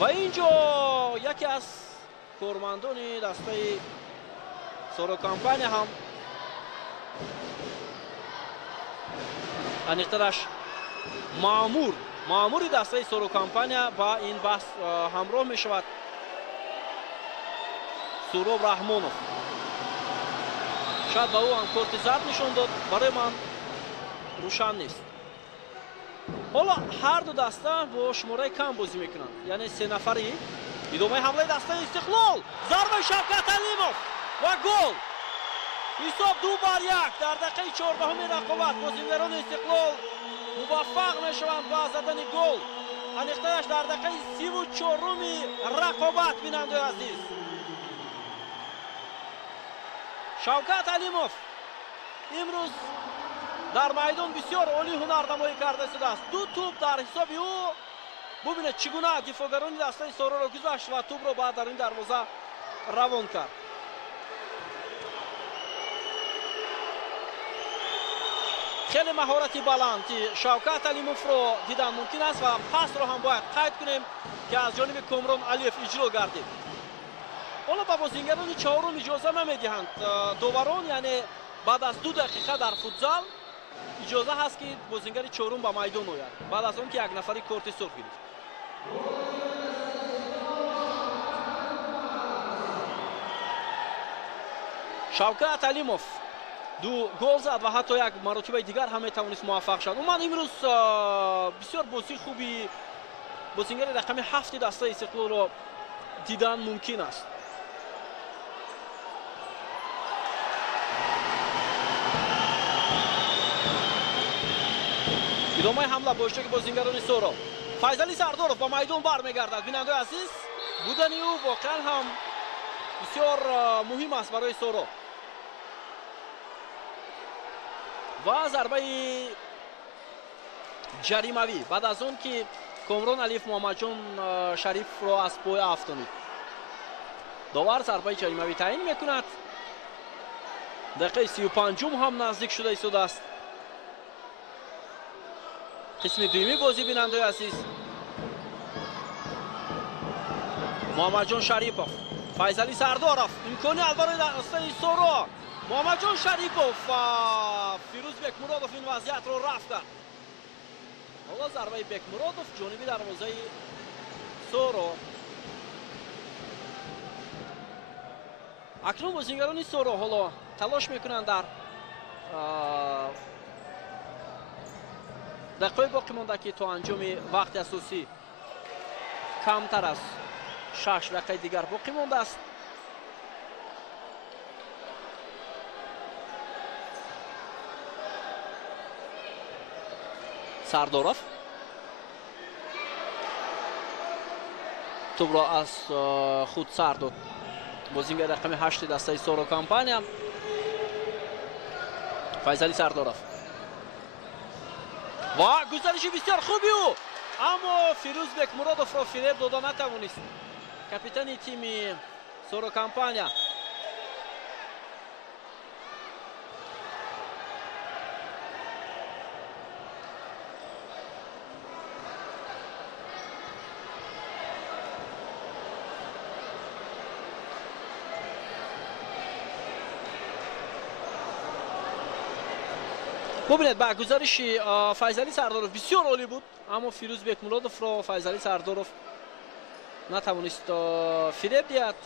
ва инҷо яке аз кормандони дастаи Соро компания ҳам аниқтараш маъмури дастаи Соро компания ба ин баҳс ҳамроҳ мешавад. Суроб Раҳмонов шояд ба ӯ ҳам корти зард нишон дод, барои ман рӯшан нест. ҳоло ҳар ду даста бо шумораи кам бозӣ мекунанд, яъне 3 нафарӣ. идомаи ҳамлаи дастаи Истиқлол, зарбаи Шавкат Алимов ва гол. ҳисоб 2-1 дар дақиқаи 14-уми рақобат. бозингарони Истиқлол муваффақ мешаванд ба задани гол. аниқтааш дар дақиқаи 34-уми рақобат. бинандаи азиз, Шавкат Алимов имрӯз дар майдон бисёр олӣ ҳунар намоӣ карда истодааст. 2 тӯб дар ҳисоби ӯ. бубинед чӣ гуна дифоъгарони дастаи Сороро гузашт ва тӯбро баъд дар ин дарвоза равон кард. хеле маҳорати баланди Шавкат Алимовро дидан мумкин аст ва пасро ҳам бояд қайд кунем ки аз ҷониби Комрон Алиев иҷро гардид. ҳоло ба бозингарони чаҳорум иҷоза намедиҳанд доварон, яъне баъд аз 2 дақиқа дар футзал иҷоза ҳаст ки бозингари чаҳорум ба майдон ояд, баъд аз он ки як нафари корти сурх гирифт. шавкат алимов ду гол зад ва ҳатто як маротибаи дигар ҳам метавонист муваффақ шавад. умуман имрӯз бисёр бозии хуби бозингари рақами 7 дастаи Истиқлолро дидан мумкин аст. идомаи ҳамла бо иштироки бозингарони соро. Файзали Сардоров ба майдон бармегардад. бинандаи азиз, будани ӯ воқеан ҳам бисёр муҳим аст барои соро. ва зарбаи ҷаримавӣ баъд аз он ки Комрон Алиев Муҳаммадҷон Шарифро аз пой афтонид. довар зарбаи ҷаримавӣ таъин мекунад. дақиқаи 35 ҳам наздик шуда истодааст. қисми дуюми бозӣ бинандаи азиз. Муҳаммадҷон Шарипов, Файзали Сардоров, имкони албарои дастаи соро. Муҳаммадҷон Шарипов, Фирӯз Бекмуродов ин вазъиятро рафт кард. ҳоло зарбаи Бекмуродов ҷониби дарвозаи соро. акнун бозингарони соро ҳоло талош мекунанд дар дақиқаи боқӣ монда ки то анҷоми вақти асосӣ камтар аз 6 дақиқаи дигар боқӣ мондааст. Сардоров тӯбро аз худ сар дод бозингари рақами 8 дастаи соро компания. Файзали Сардоров ва гузариши бисёр хуби ӯ, аммо Фирӯз Бекмуродовро фиреб дода натавонист капитани тими соро компания. бубинед ба гузариши Файзали Сардоров бисёр олӣ буд, аммо Фирӯз Бекмуродовро Файзали Сардоров натавонист фиреб диҳад.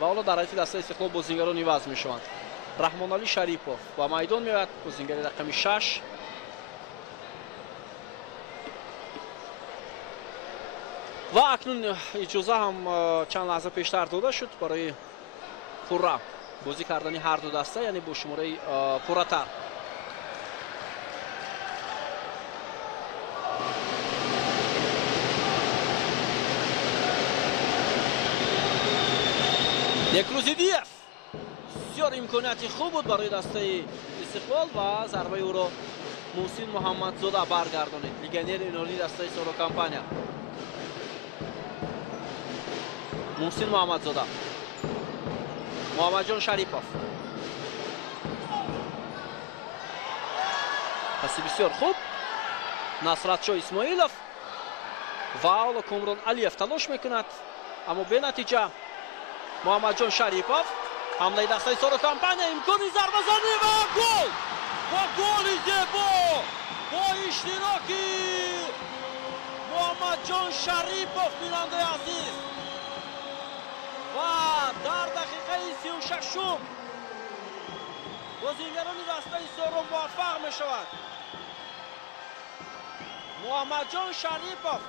ва ҳоло дар ҳайати дастаи Истиқлол бозингарон иваз мешаванд. Раҳмонали Шарипов ба майдон меояд, бозингари рақами 6. ва акнун иҷоза ҳам чанд лаҳза пештар дода шуд барои пурра бозӣ кардани ҳар ду даста, яъне бо шумораи пурратар. Некрузидиев бисёр имконияти хуб буд барои дастаи Истиқлол ва зарбаи ӯро Муҳсин Муҳаммадзода баргардонид, легионери инонии дастаи соро компания. Муҳсин Муҳаммадзода, Муҳаммадҷон Шарипов, паси бисёр хуб Насратшоҳ Исмоилов ва ҳоло Комрон Алиев талош мекунад, аммо бенатиҷа. Муҳаммадҷон Шарипов, ҳамлаи дастаи соро компания, имкони зарбазанӣ ва гол! Ва голи зебо бо иштироки Муҳаммадҷон Шарипов, бинандаи азиз. ва дар дақиқаи 36 бозингарони дастаи соро муваффақ мешавад. Муҳаммадҷон Шарипов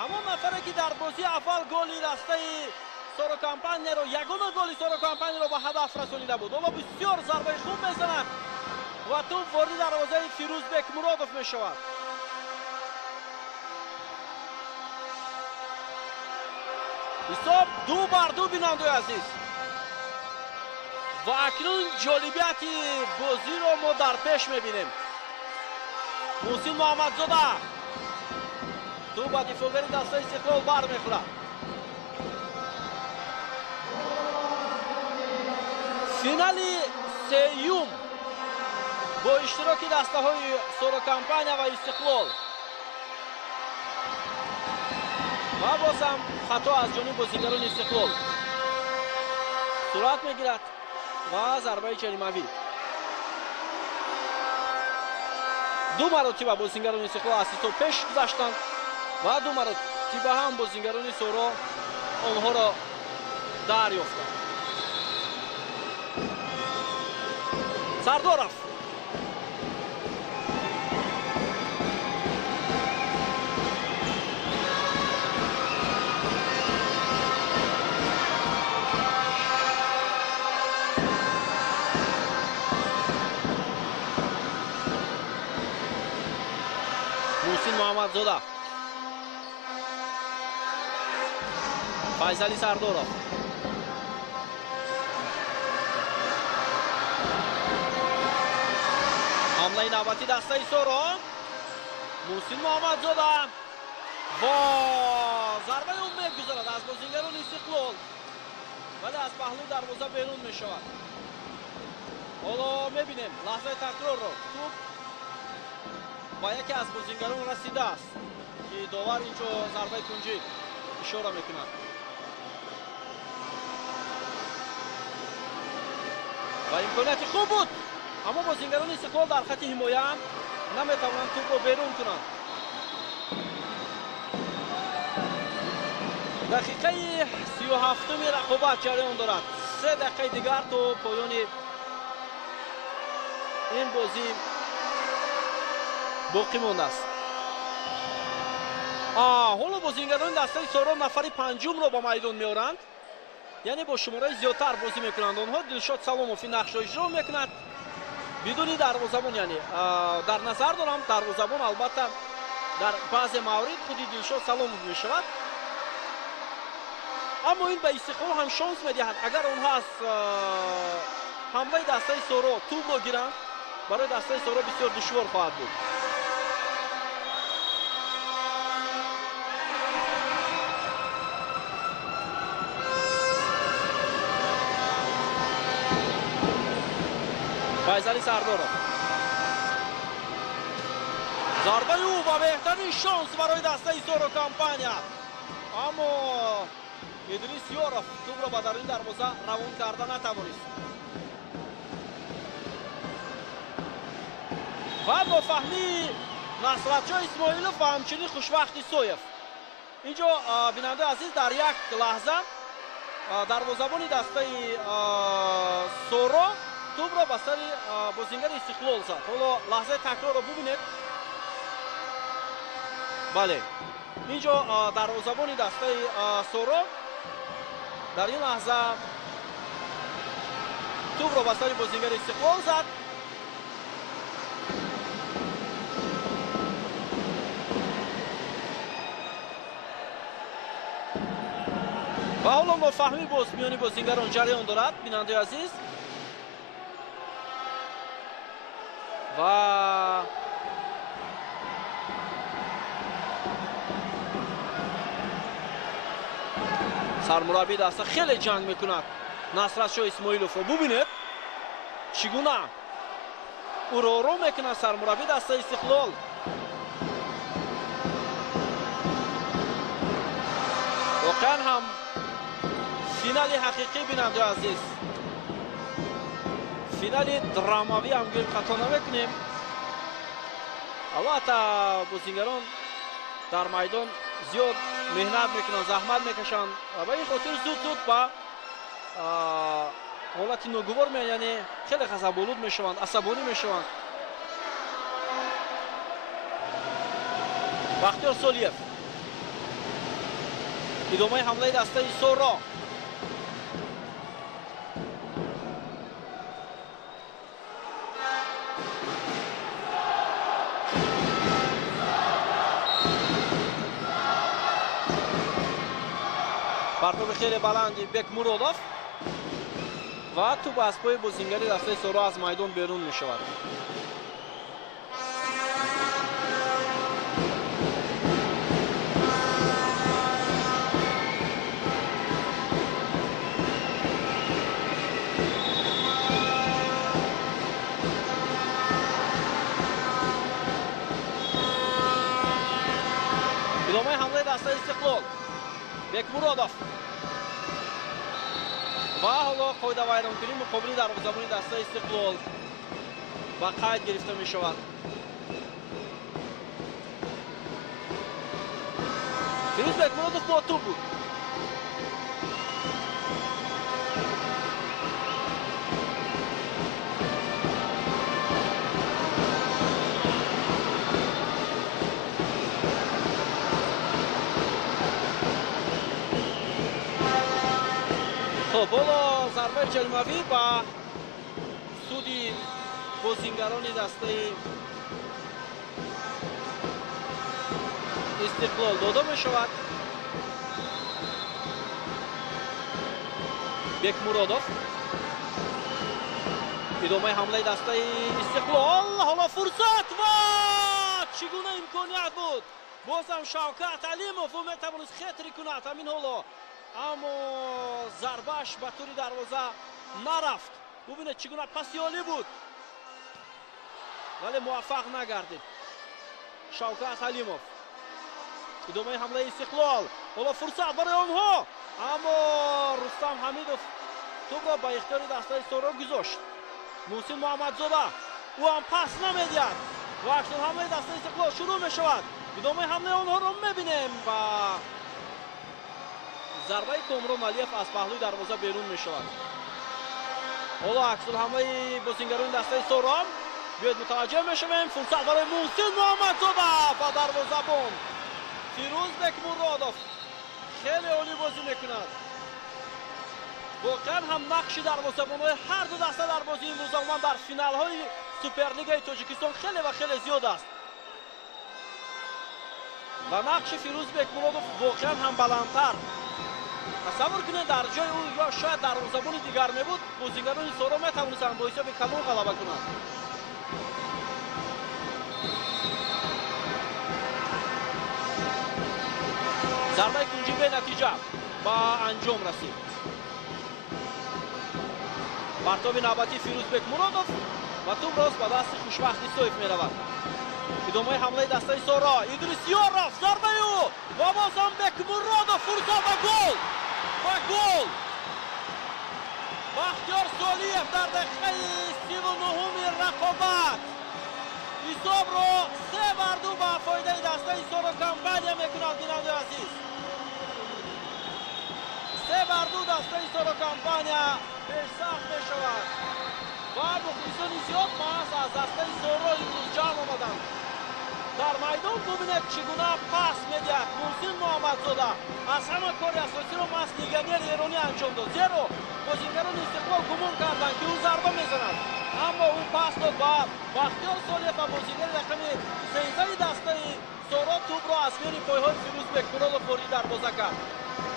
ҳамон нафаре ки дар бозии аввал голи дастаи соро компанияро, ягона голи соро компанияро ба ҳадаф расонида буд. ҳоло бисёр зарбаи хуб мезанад ва тӯб ворди дарвозаи Фирӯз Бекмуродов мешавад. ҳисоб 2-2 бинандаи азиз. ва акнун ҷолибияти бозиро мо дар пеш мебинем. Муҳсин Муҳаммадзода ту ба дифоъгари дастаи Истиқлол бармехӯрад. финали сеюм бо иштироки дастаҳои соро компания ва Истиқлол. ва боз ҳам хато аз ҷониби бозингарони Истиқлол сурат мегирад ва зарбаи ҷаримавӣ. ду маротиба бозингарони Истиқлол аз ҳисоб пеш гузаштанд ва ду маротиба ки ба ҳам бозингарони соро онҳоро дарёфтанд. Сардоров Мусин Муҳаммадзода, Файзали Сардоров, ҳамлаи навбати дастаи соро, Мусин Муҳаммадзода ва зарбаи он мегузарад аз бозингарони Истиқлол, вале аз паҳлӯи дарвоза берун мешавад. ҳоло мебинем лаҳзаи такрорро. Тӯб ба яке аз бозингарон расидааст ки довар инҷо зарбаи кунҷӣ ишора мекунад. ва имконияти хуб буд, аммо бозингарони Истиқлол дар хати ҳимоя наметавонанд тӯбро берун кунанд. дақиқаи 37-уми рақобат ҷараён дорад. 3 дақиқаи дигар то поёни ин бозӣ боқӣ мондааст. ҳоло бозингарони дастаи соро нафари панҷумро ба майдон меоранд, яъне бо шумораи зиёдтар бозӣ мекунанд. онҳо Дилшод Саломов ин нақшро иҷро мекунад бидуни дарвозабон, яъне дар назар дорам дарвозабон албатта дар баъзе маврид худи Дилшод Саломов мешавад, аммо ин ба Истиқлол ҳам шонс медиҳад. агар онҳо аз ҳамлаи дастаи соро тӯбро гиранд, барои дастаи соро бисёр душвор хоҳад буд. Файзали Сардоров, зарбаи ӯ ва беҳтарин шонс барои дастаи соро компания, аммо Идрис Ёров тӯбро ба даруни дарвоза равон карда натавонист. ва нофаҳмии Насратҷон Исмоилов ва ҳамчунин Хушвақти Соев. инҷо бинандаи азиз дар як лаҳза дарвозабони дастаи соро тӯбро ба сари бозингари Истиқлол зад. ҳоло лаҳзаи такрорро бубинед. бале, инҷо дарвозабони дастаи соро дар ин лаҳза тӯбро ба сари бозингари Истиқлол зад. ва ҳоло нофаҳмӣ боз миёни бозингарон ҷараён дорад, бинандаи азиз. ва сармураббии даста хеле ҷанг мекунад Насратшоҳ Исмоиловро. бубинед чӣ гуна ӯро ором мекунад сармураббии дастаи Истиқлол. воқеан ҳам финали ҳақиқӣ, бинандаи азиз, финали драмавӣ ҳам гӯем хато намекунем. албатта бозингарон дар майдон зиёд меҳнат мекунанд, заҳмат мекашанд, ба ин хотир зуд ба ҳолати ногувор меоянд, яъне хеле ғазаболуд мешаванд, асабонӣ мешаванд. Бахтиёр Солиев, идомаи ҳамлаи дастаи соро. партоби хеле баланди Бекмуродов ва тӯб аз пои бозингари дастаи соро аз майдон берун мешавад. идомаи ҳамлаи дастаи Истиқлол. Бекмуродов ва ҳоло қоидавайронкунӣ муқобили дарвозабони дастаи Истиқлол ба қайд гирифта мешавад. Фирӯз Firuz Bekmurodov با توپ بود. بالا ضربه جلموی با سودی بازیگران دسته استقلال داده می شود. بکمورودوف ادامه حمله دسته استقلال. حالا فرصت و چگونه امکانیت بود. بازم شوکت علیموف می توانست خطری کند همین حالا، اما ضربهش به طور دروازه نرفت. ببینید چگونه پاسی عالی بود ولی موفق نگردید شوکت علیموف. ادامه حمله استقلال. حالا فرصت برای آنها، اما رستم حمیدوف توپ را به اختیار دسته سورا گذاشت. محسن محمدزاده او هم پس نمیدهد و اکنون حمله دسته استقلال شروع می شود. ادامه حمله آنها را میبینیم و ضربه کامران علیف از پهلوی دروازه بیرون می شود. حالا عکس الحمله بازیگران دسته سورام بیاید متوجه می شویم. فرصت برای محسن محمدزاده با دروازه بان. فیروز بکمورودوف خیلی عالی بازی میکند. واقعا هم نقش دروازه‌بان‌های هر دو دسته در بازی امروز عموما در فینال های سوپرلیگ تاجیکستان خیلی و خیلی زیاد است و نقش فیروز بکمورودوف واقعا هم بلندتر. تصور کنید در جای او یا شاید دروازه‌بان دیگر میبود، بازیگران سورا میتوانستند با حساب کلان غلبه کنند. ضربه کنجی به نتیجه با انجام رسید. پرتاب نوبتی فیروز بکمورودوف و توپ راست به دست خوشبختی سویف می رود. ادامه حمله دسته سورا. ادریسیارov ضربه او و باز هم بکمورودوف فرصت و گل و گل. بختیار سالیف در دقیقه 39 رقابت حساب را 3-2 به فایده دسته سورا کمپانیا میکند. بیننده عزیز 3-2 دسته سورا کمپانیا پیشرفت می شود و مخلصان زیاد محض از دسته سورا امروز جمع آمدند در میدان. ببینید چگونه پاس میدهد محسن محمدزاده. از همه کاری اساسی را محض لیگنیر ایرانی انجام داد، زیرا بازیگران استقلال گمان کردند که او ضربه میزند، اما او پاس داد و بختیار سالیف و بازیگر رقم 13 دسته سورا توپ را از میان پایهای فیروز بکمورودوف وارد دروازه کرد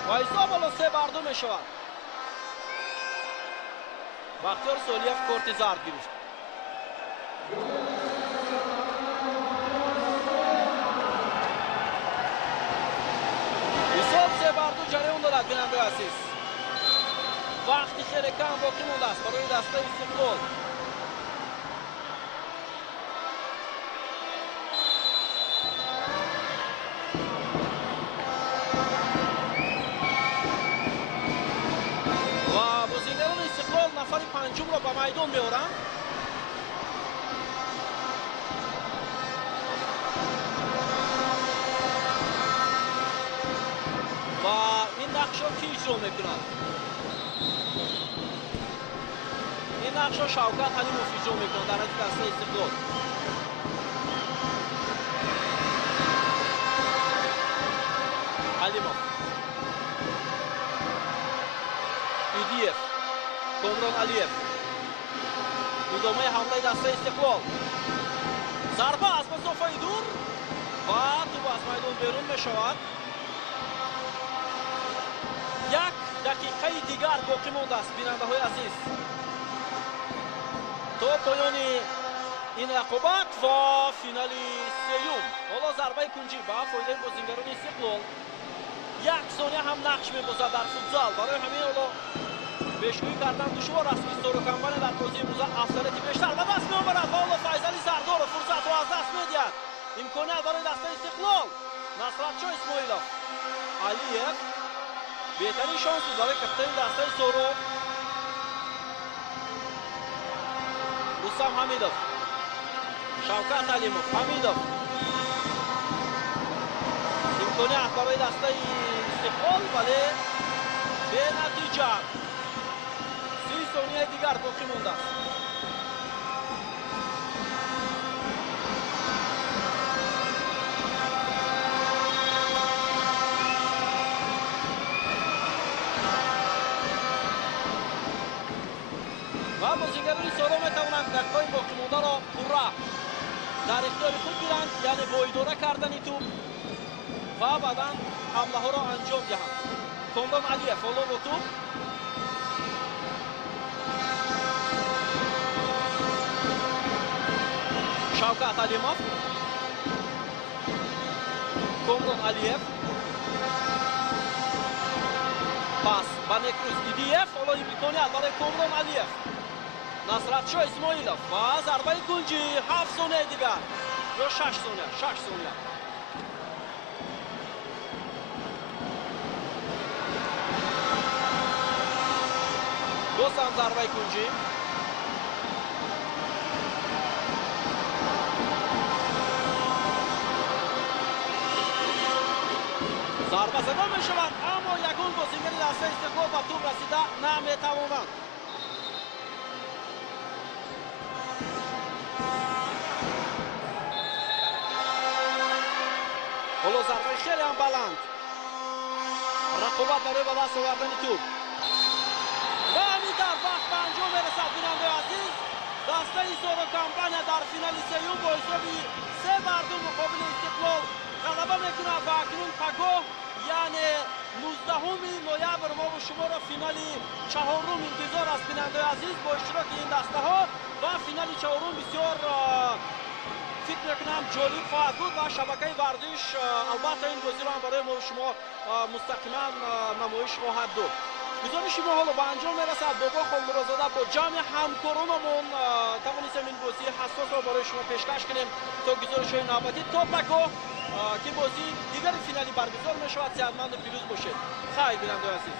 و حساب حالا 3-2 می شود. بختیار سالیف کارت زرد گرفت. حساب 3-2 جریان دارد. بیننده عزیز وقتی خیلی کم باقی مانده است برای دسته استقلال. و بازیگران استقلال نفر پنجم را به میدان میارند. و این نقش را کی اجرا میکند؟ این نقش را شوکت علیموف اجرا میکند در حد دسته استقلال. علیموف، ایدیف، کامران علیف. ادامه حمله دسته استقلال. ضربه از مسافه دور و توپ از میدان بیرون میشود. 1 دقیقه دیگر باقی مانده است بیننده های عزیز تا پایان این رقابت و فینال سیوم. حالا ضربه کنجی به فایده بازیگران استقلال. 1 ثانیه هم نقش می‌بازد در فوتزال. برای همین حالا پیشگویی کردن دشوار است که سورا کمپانیا در بازی امروز افضلیت بیشتر به دست می‌آورد. حالا فیصلی سردار فرصت را از دست می‌دهد. امکانیت برای دسته استقلال. نصرتشاه اسماعیلوف، علیف بهترین شانس بود برای کاپیتان دسته سورا. رستم حمیدوف، شوکت علیموف، حمیدوف امکانیت برای دسته استقلال ولی به نتیجه 30 ثانیه دیگر باقی مونده است. و بازیگران سارا میتوانند دقیقه‌های باقی مونده را پورا در اختیار خود گیرند، یعنی با اداره کردن توپ و بعدا حمله ها را انجام دهند. کامران علیف حالا با توپ شوکت علیمov، کامران علیف پاس با نکروز ایدیف. حالا امکانیت برای کامران علیف، نصرتشاه اسماعیلов و ضربه کنجی 7 ثانیه دیگر یا 6 ثانیه. باز هم ضربه کنجی، ضربه زده می شود اما یکون بازیگر دسته استقلال به توپ رسیده نمیتوانند. حالا ضربه خیلی هم بلند، رقابت برای به دست آوردن توپ و همینطور وقت به انجام میرسد. بیننده عزیز، دسته سارا کمپانیا در فینال سیوم با حساب 3-2 مقابل استقلال غلبه میکنه و اکنون پگاه یعنی 19 نوامبر ما و شما را فینال چهارم انتظار است. بیننده عزیز، با اشتراک این دسته ها و فینال چهارم بسیار فکر میکنم جالب خواهد بود و شبکه ورزش البته این بازی را هم برای ما و شما مستقیما نمایش خواهد داد. گزارش ما حالا به انجام میرسد. بابا خالمرادزاده با جمع همکارانمون توانستیم این بازی حساس را برای شما پیشکش کنیم تا گزارش های نوبتی تا پگاه که بازی دیگر فینالی برگزار می شود. صحتمند و پیروز باشید. خیر بیننده عزیز.